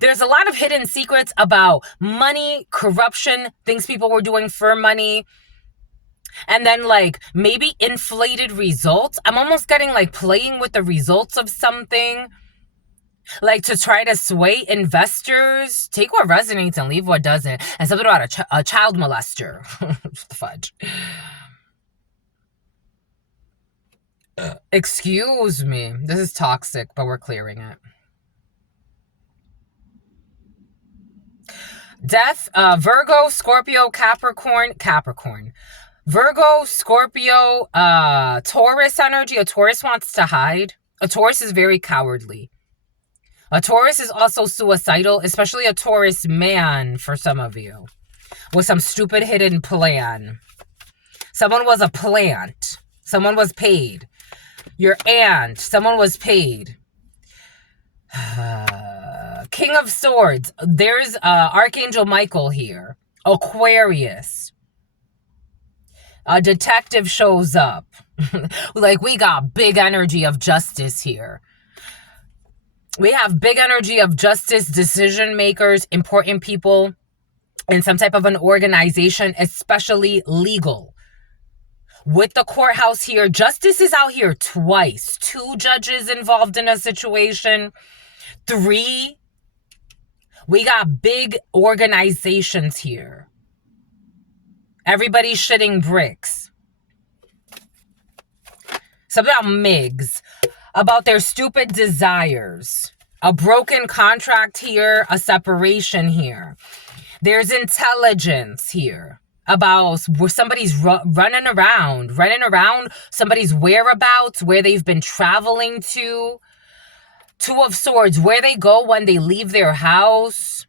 There's a lot of hidden secrets about money, corruption, things people were doing for money. And then like maybe inflated results. I'm almost getting like playing with the results of something. Like to try to sway investors. Take what resonates and leave what doesn't. And something about a child molester. Fudge. Excuse me. This is toxic, but we're clearing it. Death, Virgo, Scorpio, Capricorn. Virgo, Scorpio, Taurus energy. A Taurus wants to hide. A Taurus is very cowardly. A Taurus is also suicidal, especially a Taurus man for some of you. With some stupid hidden plan. Someone was a plant. Someone was paid. Your aunt. Someone was paid. King of Swords. There's Archangel Michael here. Aquarius. A detective shows up. Like we got big energy of justice here. We have big energy of justice, decision makers, important people in some type of an organization, especially legal. With the courthouse here, justice is out here twice. 2 judges involved in a situation. 3. We got big organizations here. Everybody's shitting bricks. Something about MIGs. About their stupid desires. A broken contract here. A separation here. There's intelligence here. About where somebody's running around somebody's whereabouts, where they've been traveling to. 2 of Swords, where they go when they leave their house.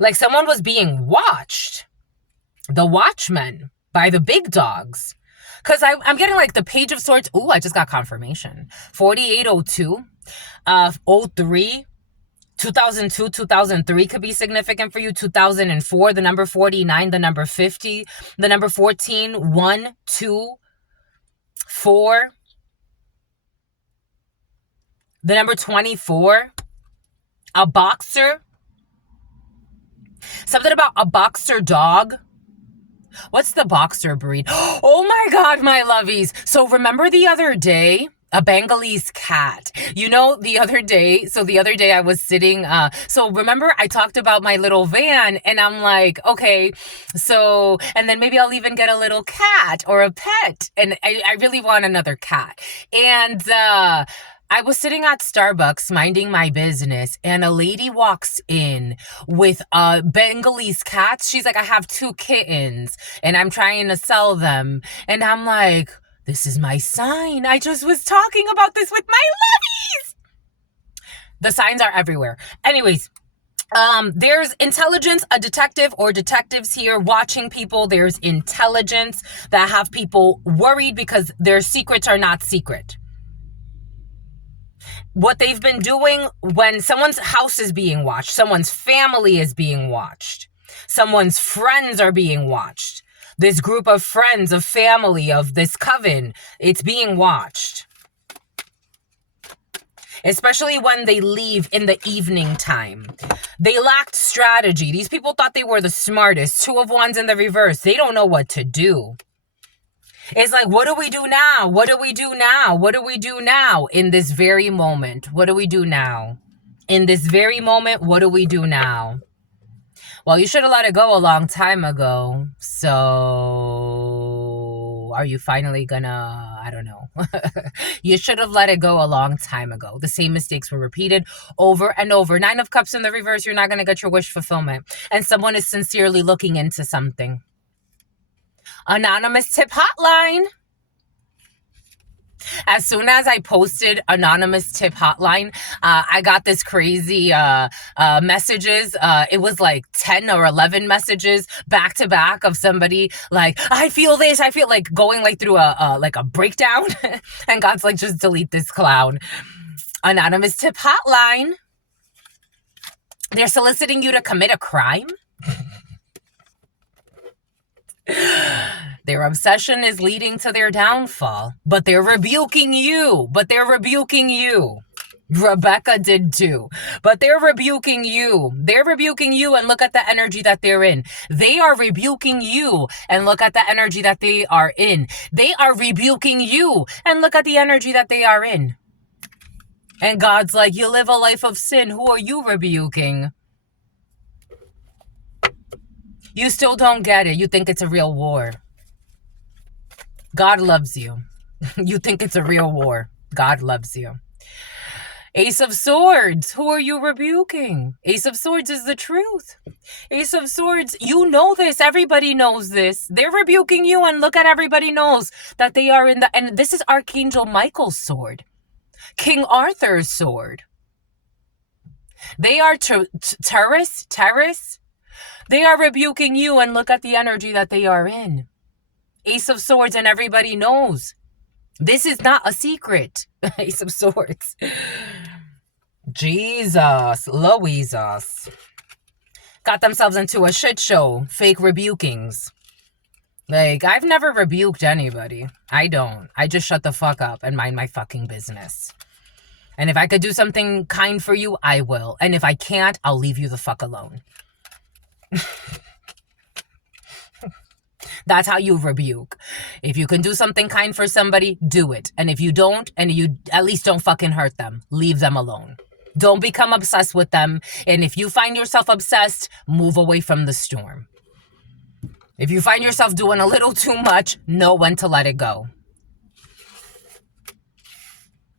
Like someone was being watched. The Watchmen by the big dogs. Because I'm getting like the Page of Swords. Ooh, I just got confirmation. 4802, 03, 2002, 2003 could be significant for you. 2004, the number 49, the number 50, the number 14, 1, 2, 4. The number 24, a boxer. Something about a boxer dog. What's the boxer breed? Oh my God, my lovies. So remember the other day, a Bengalese cat. You know, the other day I was sitting, so remember I talked about my little van, and I'm like, okay, so, and then maybe I'll even get a little cat or a pet. And I really want another cat. And, I was sitting at Starbucks minding my business, and a lady walks in with Bengalese cats. She's like, I have 2 kittens and I'm trying to sell them. And I'm like, this is my sign. I just was talking about this with my lovies. The signs are everywhere. Anyways, there's intelligence, a detective or detectives here watching people. There's intelligence that have people worried because their secrets are not secret. What they've been doing when someone's house is being watched, someone's family is being watched, someone's friends are being watched. This group of friends, of family, of this coven, it's being watched. Especially when they leave in the evening time. They lacked strategy. These people thought they were the smartest. 2 of Wands in the reverse. They don't know what to do. It's like, what do we do now? What do we do now? What do we do now in this very moment? What do we do now? In this very moment, what do we do now? Well, you should have let it go a long time ago. So, are you finally gonna, I don't know. You should have let it go a long time ago. The same mistakes were repeated over and over. 9 of Cups in the reverse, you're not gonna get your wish fulfillment. And someone is sincerely looking into something. Anonymous tip hotline. As soon as I posted anonymous tip hotline, I got this crazy messages. It was like 10 or 11 messages back to back of somebody like, I feel this. I feel like going like through a breakdown. And God's like, just delete this clown. Anonymous tip hotline. They're soliciting you to commit a crime. Their obsession is leading to their downfall, but they're rebuking you. Rebecca did too, but they're rebuking you. They're rebuking you, and look at the energy that they're in. They are rebuking you, and look at the energy that they are in. They are rebuking you, and look at the energy that they are in. And God's like, you live a life of sin. Who are you rebuking? You still don't get it. You think it's a real war. God loves you. You think it's a real war. God loves you. Ace of Swords. Who are you rebuking? Ace of Swords is the truth. Ace of Swords, you know this. Everybody knows this. They're rebuking you, and look at everybody knows that they are in the... And this is Archangel Michael's sword. King Arthur's sword. They are terrorists. They are rebuking you, and look at the energy that they are in. Ace of Swords, and everybody knows. This is not a secret. Ace of Swords. Jesus. Louises. Got themselves into a shit show. Fake rebukings. Like, I've never rebuked anybody. I don't. I just shut the fuck up and mind my fucking business. And if I could do something kind for you, I will. And if I can't, I'll leave you the fuck alone. That's how you rebuke. If you can do something kind for somebody, do it. And if you don't, and you at least don't fucking hurt them, leave them alone. Don't become obsessed with them. And if you find yourself obsessed, move away from the storm. If you find yourself doing a little too much, know when to let it go.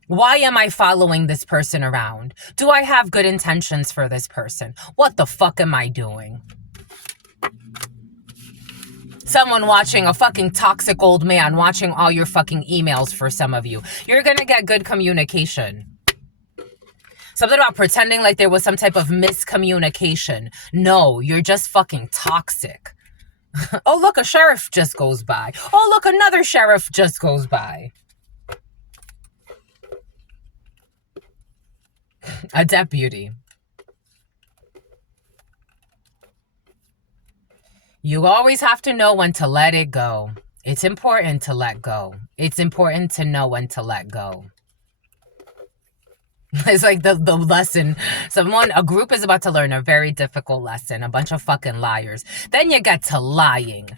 Why am I following this person around? Do I have good intentions for this person? What the fuck am I doing? Someone watching, a fucking toxic old man watching all your fucking emails for some of you. You're gonna get good communication. Something about pretending like there was some type of miscommunication. No, you're just fucking toxic. Oh, look, a sheriff just goes by. Oh, look, another sheriff just goes by. A deputy. You always have to know when to let it go. It's important to let go. It's important to know when to let go. It's like the lesson. A group is about to learn a very difficult lesson. A bunch of fucking liars. Then you get to lying.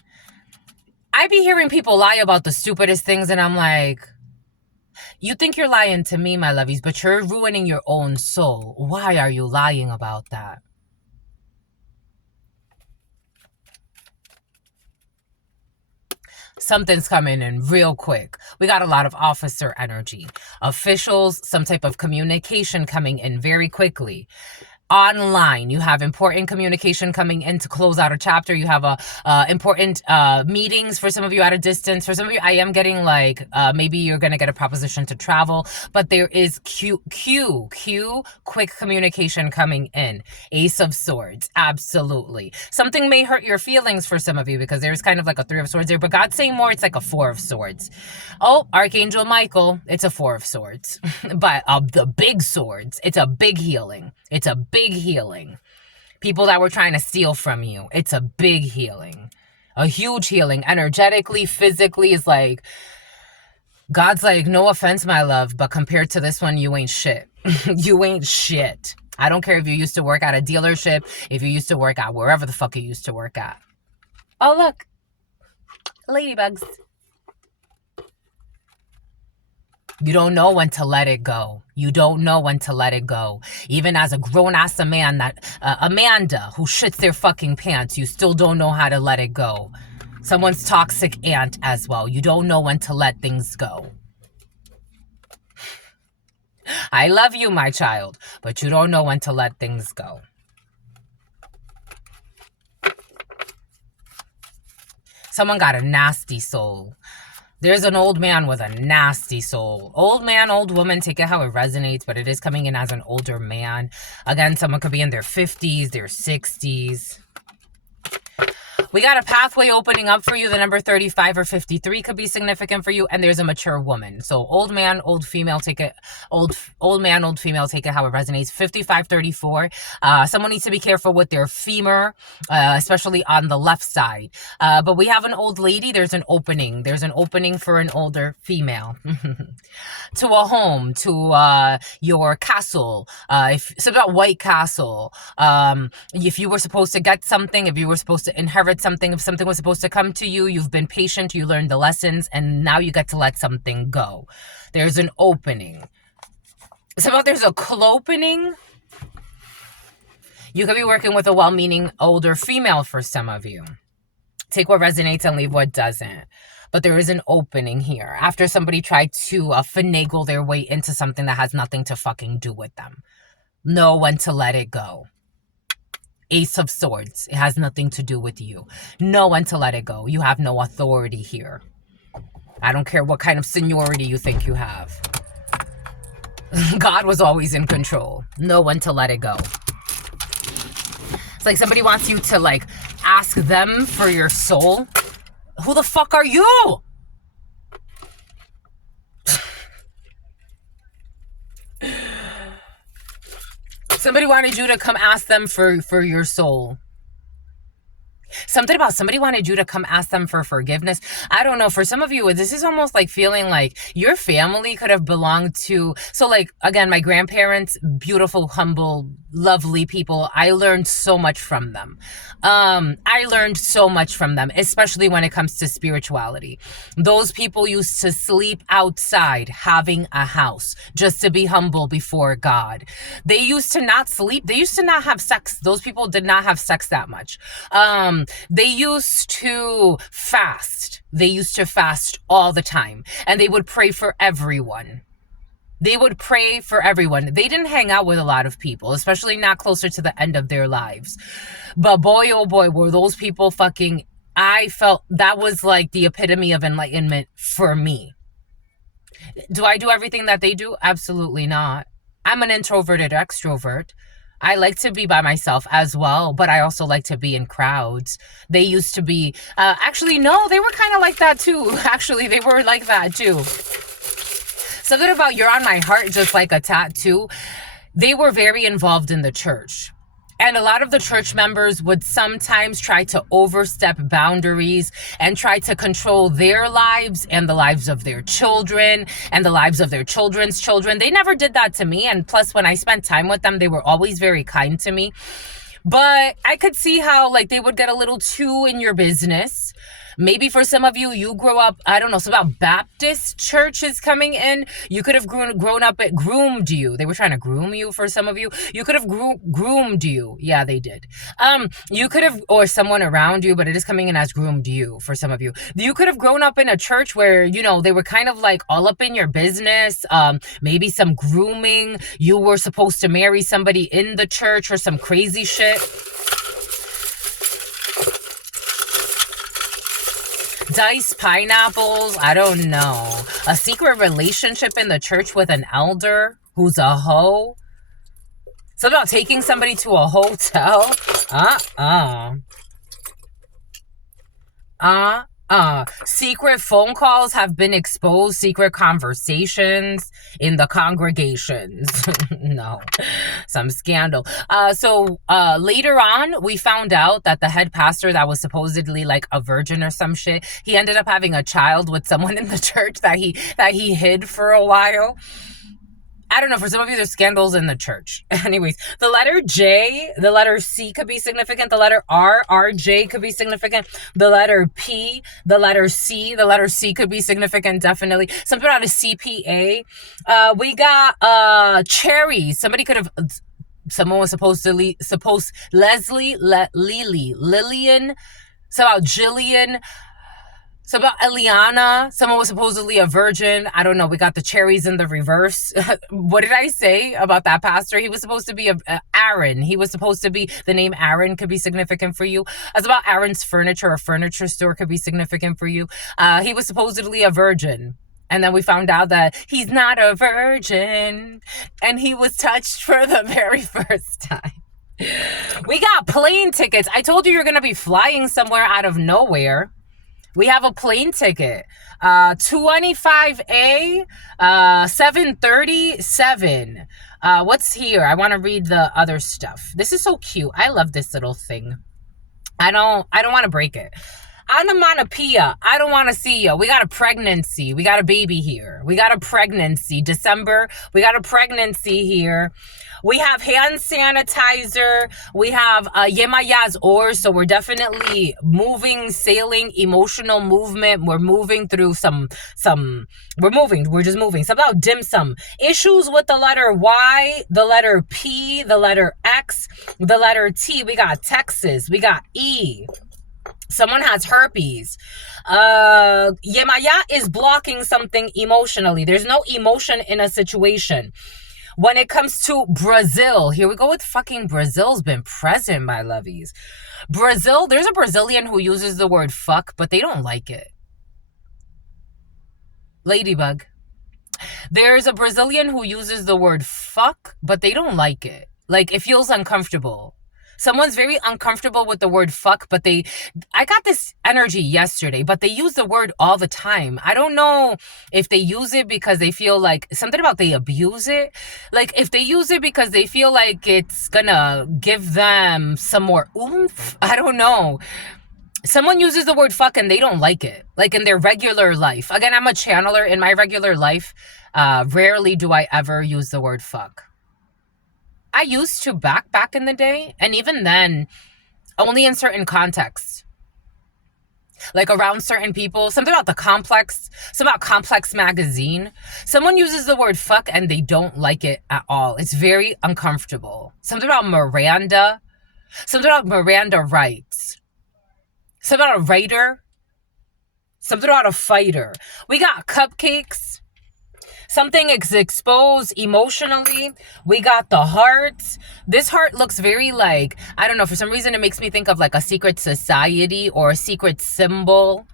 I be hearing people lie about the stupidest things, and I'm like, you think you're lying to me, my lovies, but you're ruining your own soul. Why are you lying about that? Something's coming in real quick. We got a lot of officer energy. Officials, some type of communication coming in very quickly. Online, you have important communication coming in to close out a chapter. You have important meetings for some of you at a distance. For some of you, I am getting like maybe you're gonna get a proposition to travel, but there is quick communication coming in. Ace of Swords, absolutely. Something may hurt your feelings for some of you because there's kind of like a Three of Swords there, but God's saying more, it's like a Four of Swords. Oh, Archangel Michael, it's a Four of Swords. But the big swords, it's a big healing. It's a big healing. People that were trying to steal from you, it's a big healing. A huge healing. Energetically, physically, is like, God's like, no offense, my love, but compared to this one, you ain't shit. You ain't shit. I don't care if you used to work at a dealership, if you used to work at wherever the fuck you used to work at. Oh, look. Ladybugs. You don't know when to let it go. You don't know when to let it go. Even as a grown-ass man, that Amanda, who shits their fucking pants, you still don't know how to let it go. Someone's toxic aunt as well. You don't know when to let things go. I love you, my child, but you don't know when to let things go. Someone got a nasty soul. There's an old man with a nasty soul. Old man, old woman, take it how it resonates, but it is coming in as an older man. Again, someone could be in their 50s, their 60s. We got a pathway opening up for you. The number 35 or 53 could be significant for you. And there's a mature woman. So old man, old female, take it. Old man, old female, take it how it resonates. 55, 34. Someone needs to be careful with their femur, especially on the left side. But we have an old lady. There's an opening. There's an opening for an older female. To a home, to your castle. If it's about White Castle. If you were supposed to get something, if you were supposed to inherit something, if something was supposed to come to you, you've been patient, you learned the lessons, and now you get to let something go. There's an opening. It's about there's a clopening. You could be working with a well-meaning older female for some of you. Take what resonates and leave what doesn't. But there is an opening here after somebody tried to finagle their way into something that has nothing to fucking do with them. Know when to let it go. Ace of Swords. It has nothing to do with you. Know when to let it go. You have no authority here. I don't care what kind of seniority you think you have. God was always in control. Know when to let it go. It's like somebody wants you to like ask them for your soul. Who the fuck are you? Somebody wanted you to come ask them for your soul. Something about somebody wanted you to come ask them for forgiveness. I don't know. For some of you, this is almost like feeling like your family could have belonged to. So like, again, my grandparents, beautiful, humble, lovely people. I learned so much from them. I learned so much from them, especially when it comes to spirituality. Those people used to sleep outside having a house just to be humble before God. They used to not sleep. They used to not have sex. Those people did not have sex that much. They used to fast. They used to fast all the time. And they would pray for everyone. They would pray for everyone. They didn't hang out with a lot of people, especially not closer to the end of their lives. But boy, oh boy, were those people fucking... I felt that was like the epitome of enlightenment for me. Do I do everything that they do? Absolutely not. I'm an introverted extrovert. I like to be by myself as well, but I also like to be in crowds. They used to be, actually, no, they were kind of like that too. Actually, they were like that too. Something about you're on my heart, just like a tattoo. They were very involved in the church. And a lot of the church members would sometimes try to overstep boundaries and try to control their lives and the lives of their children and the lives of their children's children. They never did that to me. And plus, when I spent time with them, they were always very kind to me. But I could see how like they would get a little too in your business. Maybe for some of you, you grew up, I don't know, so about Baptist church is coming in. You could have grown up at groomed you. They were trying to groom you for some of you. You could have groomed you. Yeah, they did. You could have, or someone around you, but it is coming in as groomed you for some of you. You could have grown up in a church where, you know, they were kind of like all up in your business. Maybe some grooming. You were supposed to marry somebody in the church or some crazy shit. Dice pineapples, I don't know. A secret relationship in the church with an elder who's a hoe. Something about taking somebody to a hotel. Secret phone calls have been exposed. Secret conversations in the congregations. No, some scandal. So later on, we found out that the head pastor that was supposedly like a virgin or some shit, he ended up having a child with someone in the church that he hid for a while. I don't know, for some of you, there's scandals in the church. Anyways, the letter J, the letter C could be significant. The letter R, RJ could be significant. The letter P, the letter C could be significant, definitely. Something out of CPA. We got cherries. Someone was Lillian. So about Jillian. So about Eliana, someone was supposedly a virgin. I don't know. We got the cherries in the reverse. What did I say about that pastor? He was supposed to be Aaron. He was supposed to be, the name Aaron could be significant for you. As about Aaron's furniture, a furniture store could be significant for you. He was supposedly a virgin. And then we found out that he's not a virgin. And he was touched for the very first time. We got plane tickets. I told you you're going to be flying somewhere out of nowhere. We have a plane ticket, 225A, 737. What's here? I want to read the other stuff. This is so cute. I love this little thing. I don't want to break it. Onomatopoeia. I don't want to see you. We got a pregnancy. We got a baby here. We got a pregnancy. December. We got a pregnancy here. We have hand sanitizer. We have Yemayaz oars. So we're definitely moving, sailing, emotional movement. We're moving through we're moving. We're just moving. Something about dim sum. Issues with the letter Y, the letter P, the letter X, the letter T. We got Texas. We got E. Someone has herpes. Yemaya is blocking something emotionally. There's no emotion in a situation. When it comes to Brazil, here we go with fucking Brazil's been present, my lovies. Brazil, there's a Brazilian who uses the word fuck, but they don't like it. Ladybug. There's a Brazilian who uses the word fuck, but they don't like it. Like, it feels uncomfortable. Someone's very uncomfortable with the word fuck, but I got this energy yesterday, but they use the word all the time. I don't know if they use it because they feel like, something about they abuse it. Like, if they use it because they feel like it's gonna give them some more oomph, I don't know. Someone uses the word fuck and they don't like it, like in their regular life. Again, I'm a channeler. In my regular life, rarely do I ever use the word fuck. I used to back in the day, and even then, only in certain contexts. Like around certain people. Something about something about Complex magazine. Someone uses the word fuck and they don't like it at all. It's very uncomfortable. Something about Miranda. Something about Miranda rights. Something about a writer. Something about a fighter. We got cupcakes. Something is exposed emotionally. We got the hearts. This heart looks very like, I don't know, for some reason it makes me think of like a secret society or a secret symbol.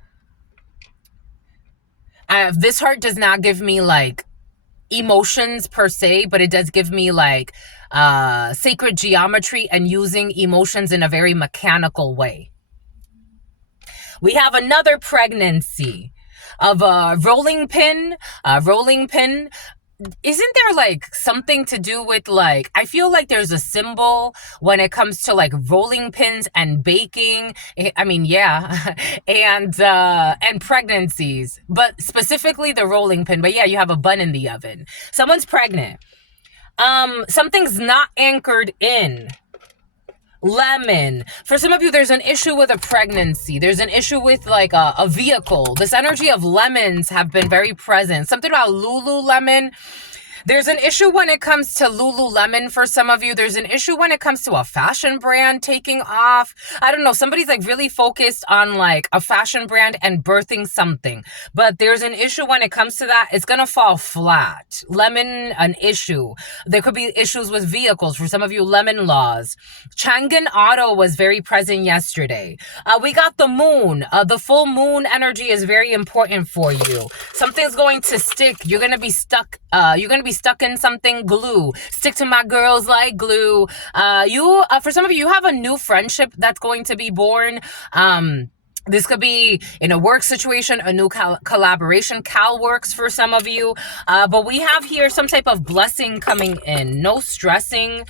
This heart does not give me like emotions per se, but it does give me like sacred geometry and using emotions in a very mechanical way. We have another pregnancy of a rolling pin. Isn't there like something to do with like, I feel like there's a symbol when it comes to like rolling pins and baking. I mean, yeah. and pregnancies, but specifically the rolling pin. But yeah, you have a bun in the oven. Someone's pregnant. Something's not anchored in. Lemon. For some of you, there's an issue with a pregnancy. There's an issue with like a vehicle. This energy of lemons have been very present. Something about Lululemon. There's an issue when it comes to Lululemon for some of you. There's an issue when it comes to a fashion brand taking off. I don't know. Somebody's like really focused on like a fashion brand and birthing something. But there's an issue when it comes to that. It's going to fall flat. Lemon, an issue. There could be issues with vehicles. For some of you, lemon laws. Chang'an Auto was very present yesterday. We got the moon. The full moon energy is very important for you. Something's going to stick. You're going to be stuck. You're going to be stuck in something. Glue. Stick to my girls like glue. For some of you, you have a new friendship that's going to be born. This could be in a work situation, a new collaboration. Cal works for some of you. But we have here some type of blessing coming in. No stressing.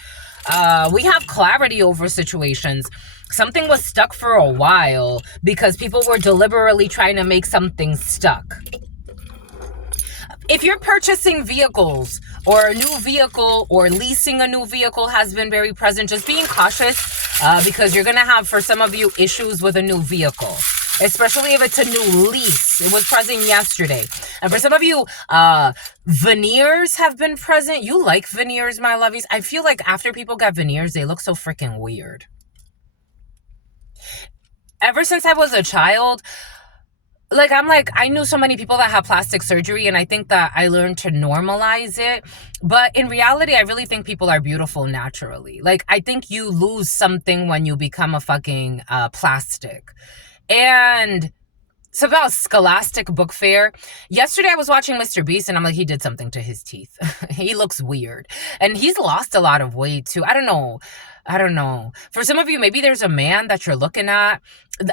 We have clarity over situations. Something was stuck for a while because people were deliberately trying to make something stuck. If you're purchasing vehicles or a new vehicle or leasing a new vehicle has been very present, just being cautious because you're going to have, for some of you, issues with a new vehicle, especially if it's a new lease. It was present yesterday. And for some of you, veneers have been present. You like veneers, my lovies. I feel like after people get veneers, they look so freaking weird. Ever since I was a child, I knew so many people that have plastic surgery, and I think that I learned to normalize it. But in reality, I really think people are beautiful naturally. I think you lose something when you become a fucking plastic. And it's about Scholastic Book Fair. Yesterday, I was watching Mr. Beast, and I'm like, he did something to his teeth. He looks weird. And he's lost a lot of weight, too. I don't know. For some of you, maybe there's a man that you're looking at.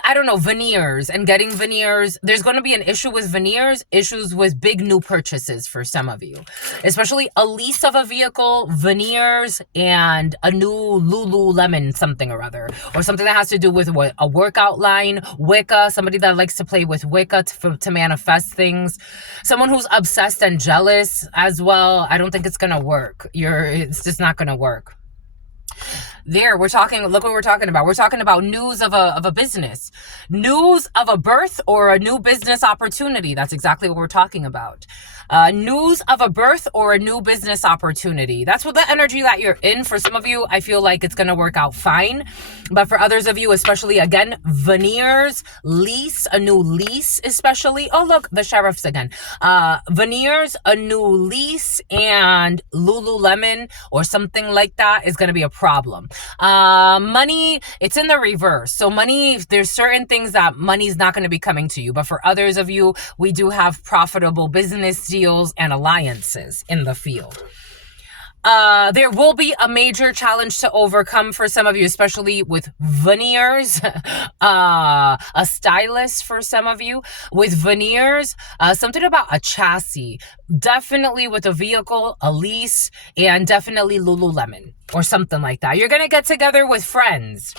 I don't know, veneers and getting veneers. There's going to be an issue with veneers, issues with big new purchases for some of you. Especially a lease of a vehicle, veneers, and a new Lululemon something or other. Or something that has to do with a workout line, Wicca, somebody that likes to play with Wicca to manifest things. Someone who's obsessed and jealous as well. I don't think it's going to work. It's just not going to work. Look what we're talking about. We're talking about news of a business, news of a birth or a new business opportunity. That's exactly what we're talking about. News of a birth or a new business opportunity. That's what the energy that you're in. For some of you, I feel like it's going to work out fine. But for others of you, especially, again, veneers, lease, a new lease, especially. Oh, look, the sheriff's again. Veneers, a new lease, and Lululemon or something like that is going to be a problem. Money, it's in the reverse. So money, there's certain things that money's not going to be coming to you. But for others of you, we do have profitable business deals and alliances in the field. There will be a major challenge to overcome for some of you, especially with veneers, a stylist for some of you with veneers, something about a chassis, definitely with a vehicle, a lease, and definitely Lululemon or something like that. You're going to get together with friends.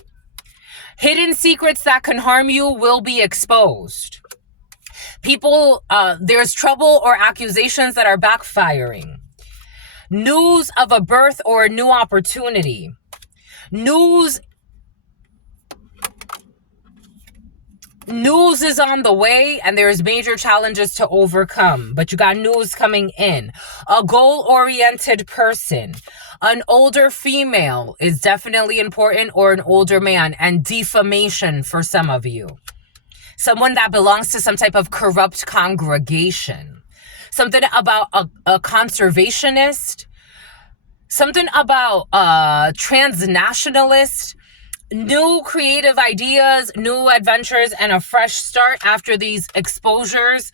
Hidden secrets that can harm you will be exposed. People, there's trouble or accusations that are backfiring. News of a birth or a new opportunity. News is on the way and there's major challenges to overcome, but you got news coming in. A goal-oriented person. An older female is definitely important, or an older man, and defamation for some of you. Someone that belongs to some type of corrupt congregation. Something about a conservationist. Something about a transnationalist. New creative ideas, new adventures, and a fresh start after these exposures.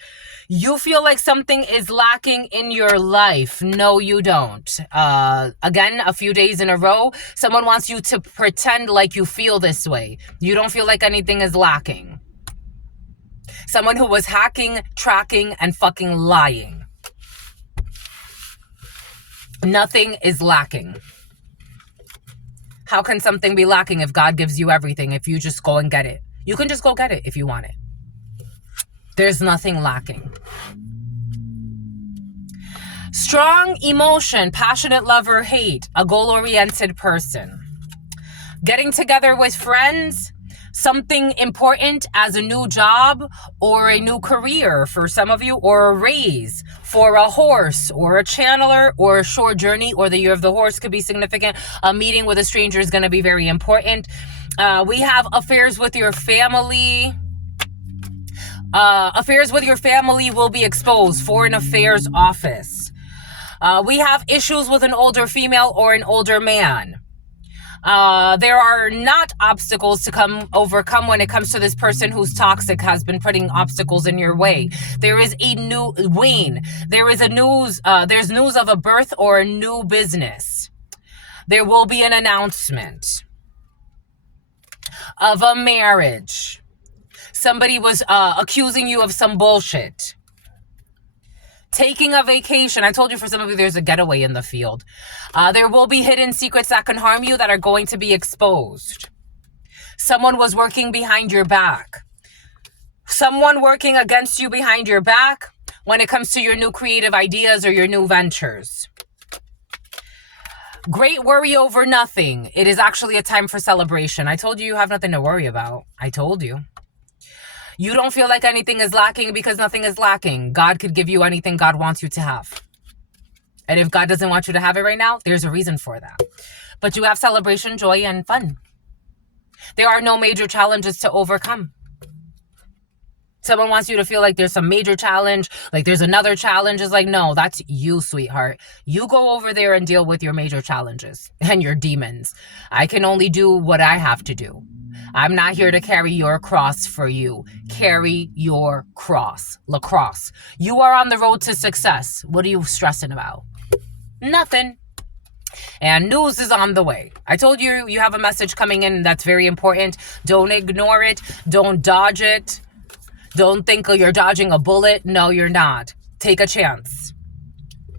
You feel like something is lacking in your life. No, you don't. Again, a few days in a row, someone wants you to pretend like you feel this way. You don't feel like anything is lacking. Someone who was hacking, tracking, and fucking lying. Nothing is lacking. How can something be lacking if God gives you everything, if you just go and get it? You can just go get it if you want it. There's nothing lacking. Strong emotion, passionate love or hate, a goal-oriented person. Getting together with friends, something important as a new job or a new career for some of you, or a raise for a horse or a channeler, or a short journey, or the year of the horse could be significant. A meeting with a stranger is going to be very important. We have affairs with your family. Affairs with your family will be exposed. Foreign Affairs Office. We have issues with an older female or an older man. There are not obstacles to overcome when it comes to this person who's toxic, has been putting obstacles in your way. There is a new Wayne. There's news of a birth or a new business. There will be an announcement of a marriage. Somebody was accusing you of some bullshit. Taking a vacation. I told you for some of you there's a getaway in the field. There will be hidden secrets that can harm you that are going to be exposed. Someone was working behind your back. Someone working against you behind your back when it comes to your new creative ideas or your new ventures. Great worry over nothing. It is actually a time for celebration. I told you have nothing to worry about. I told you. You don't feel like anything is lacking because nothing is lacking. God could give you anything God wants you to have. And if God doesn't want you to have it right now, there's a reason for that. But you have celebration, joy, and fun. There are no major challenges to overcome. Someone wants you to feel like there's some major challenge, like there's another challenge. It's like, no, that's you, sweetheart. You go over there and deal with your major challenges and your demons. I can only do what I have to do. I'm not here to carry your cross for you. Carry your cross. Lacrosse. You are on the road to success. What are you stressing about? Nothing. And news is on the way. I told you you have a message coming in that's very important. Don't ignore it. Don't dodge it. Don't think you're dodging a bullet. No, you're not. Take a chance.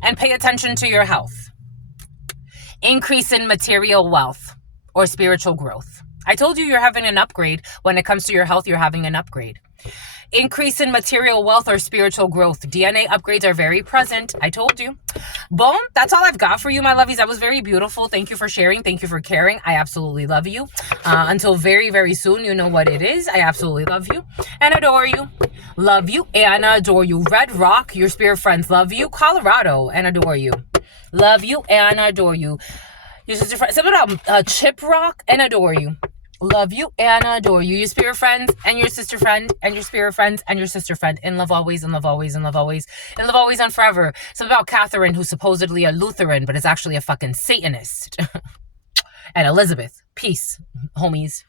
And pay attention to your health. Increase in material wealth or spiritual growth. I told you you're having an upgrade. When it comes to your health, you're having an upgrade. Increase in material wealth or spiritual growth. DNA upgrades are very present. I told you. Boom. That's all I've got for you, my lovies. That was very beautiful. Thank you for sharing. Thank you for caring. I absolutely love you. Until very, very soon, you know what it is. I absolutely love you and adore you. Love you and adore you. Red Rock, your spirit friends love you. Colorado, and adore you. Love you and adore you. Your sister friend, something about Chip Rock, and adore you. Love you and adore you. Your spirit friends and your sister friend and your spirit friends and your sister friend. In love always, in love always, in love always. In love always and forever. Something about Catherine, who's supposedly a Lutheran, but is actually a fucking Satanist. And Elizabeth. Peace, homies.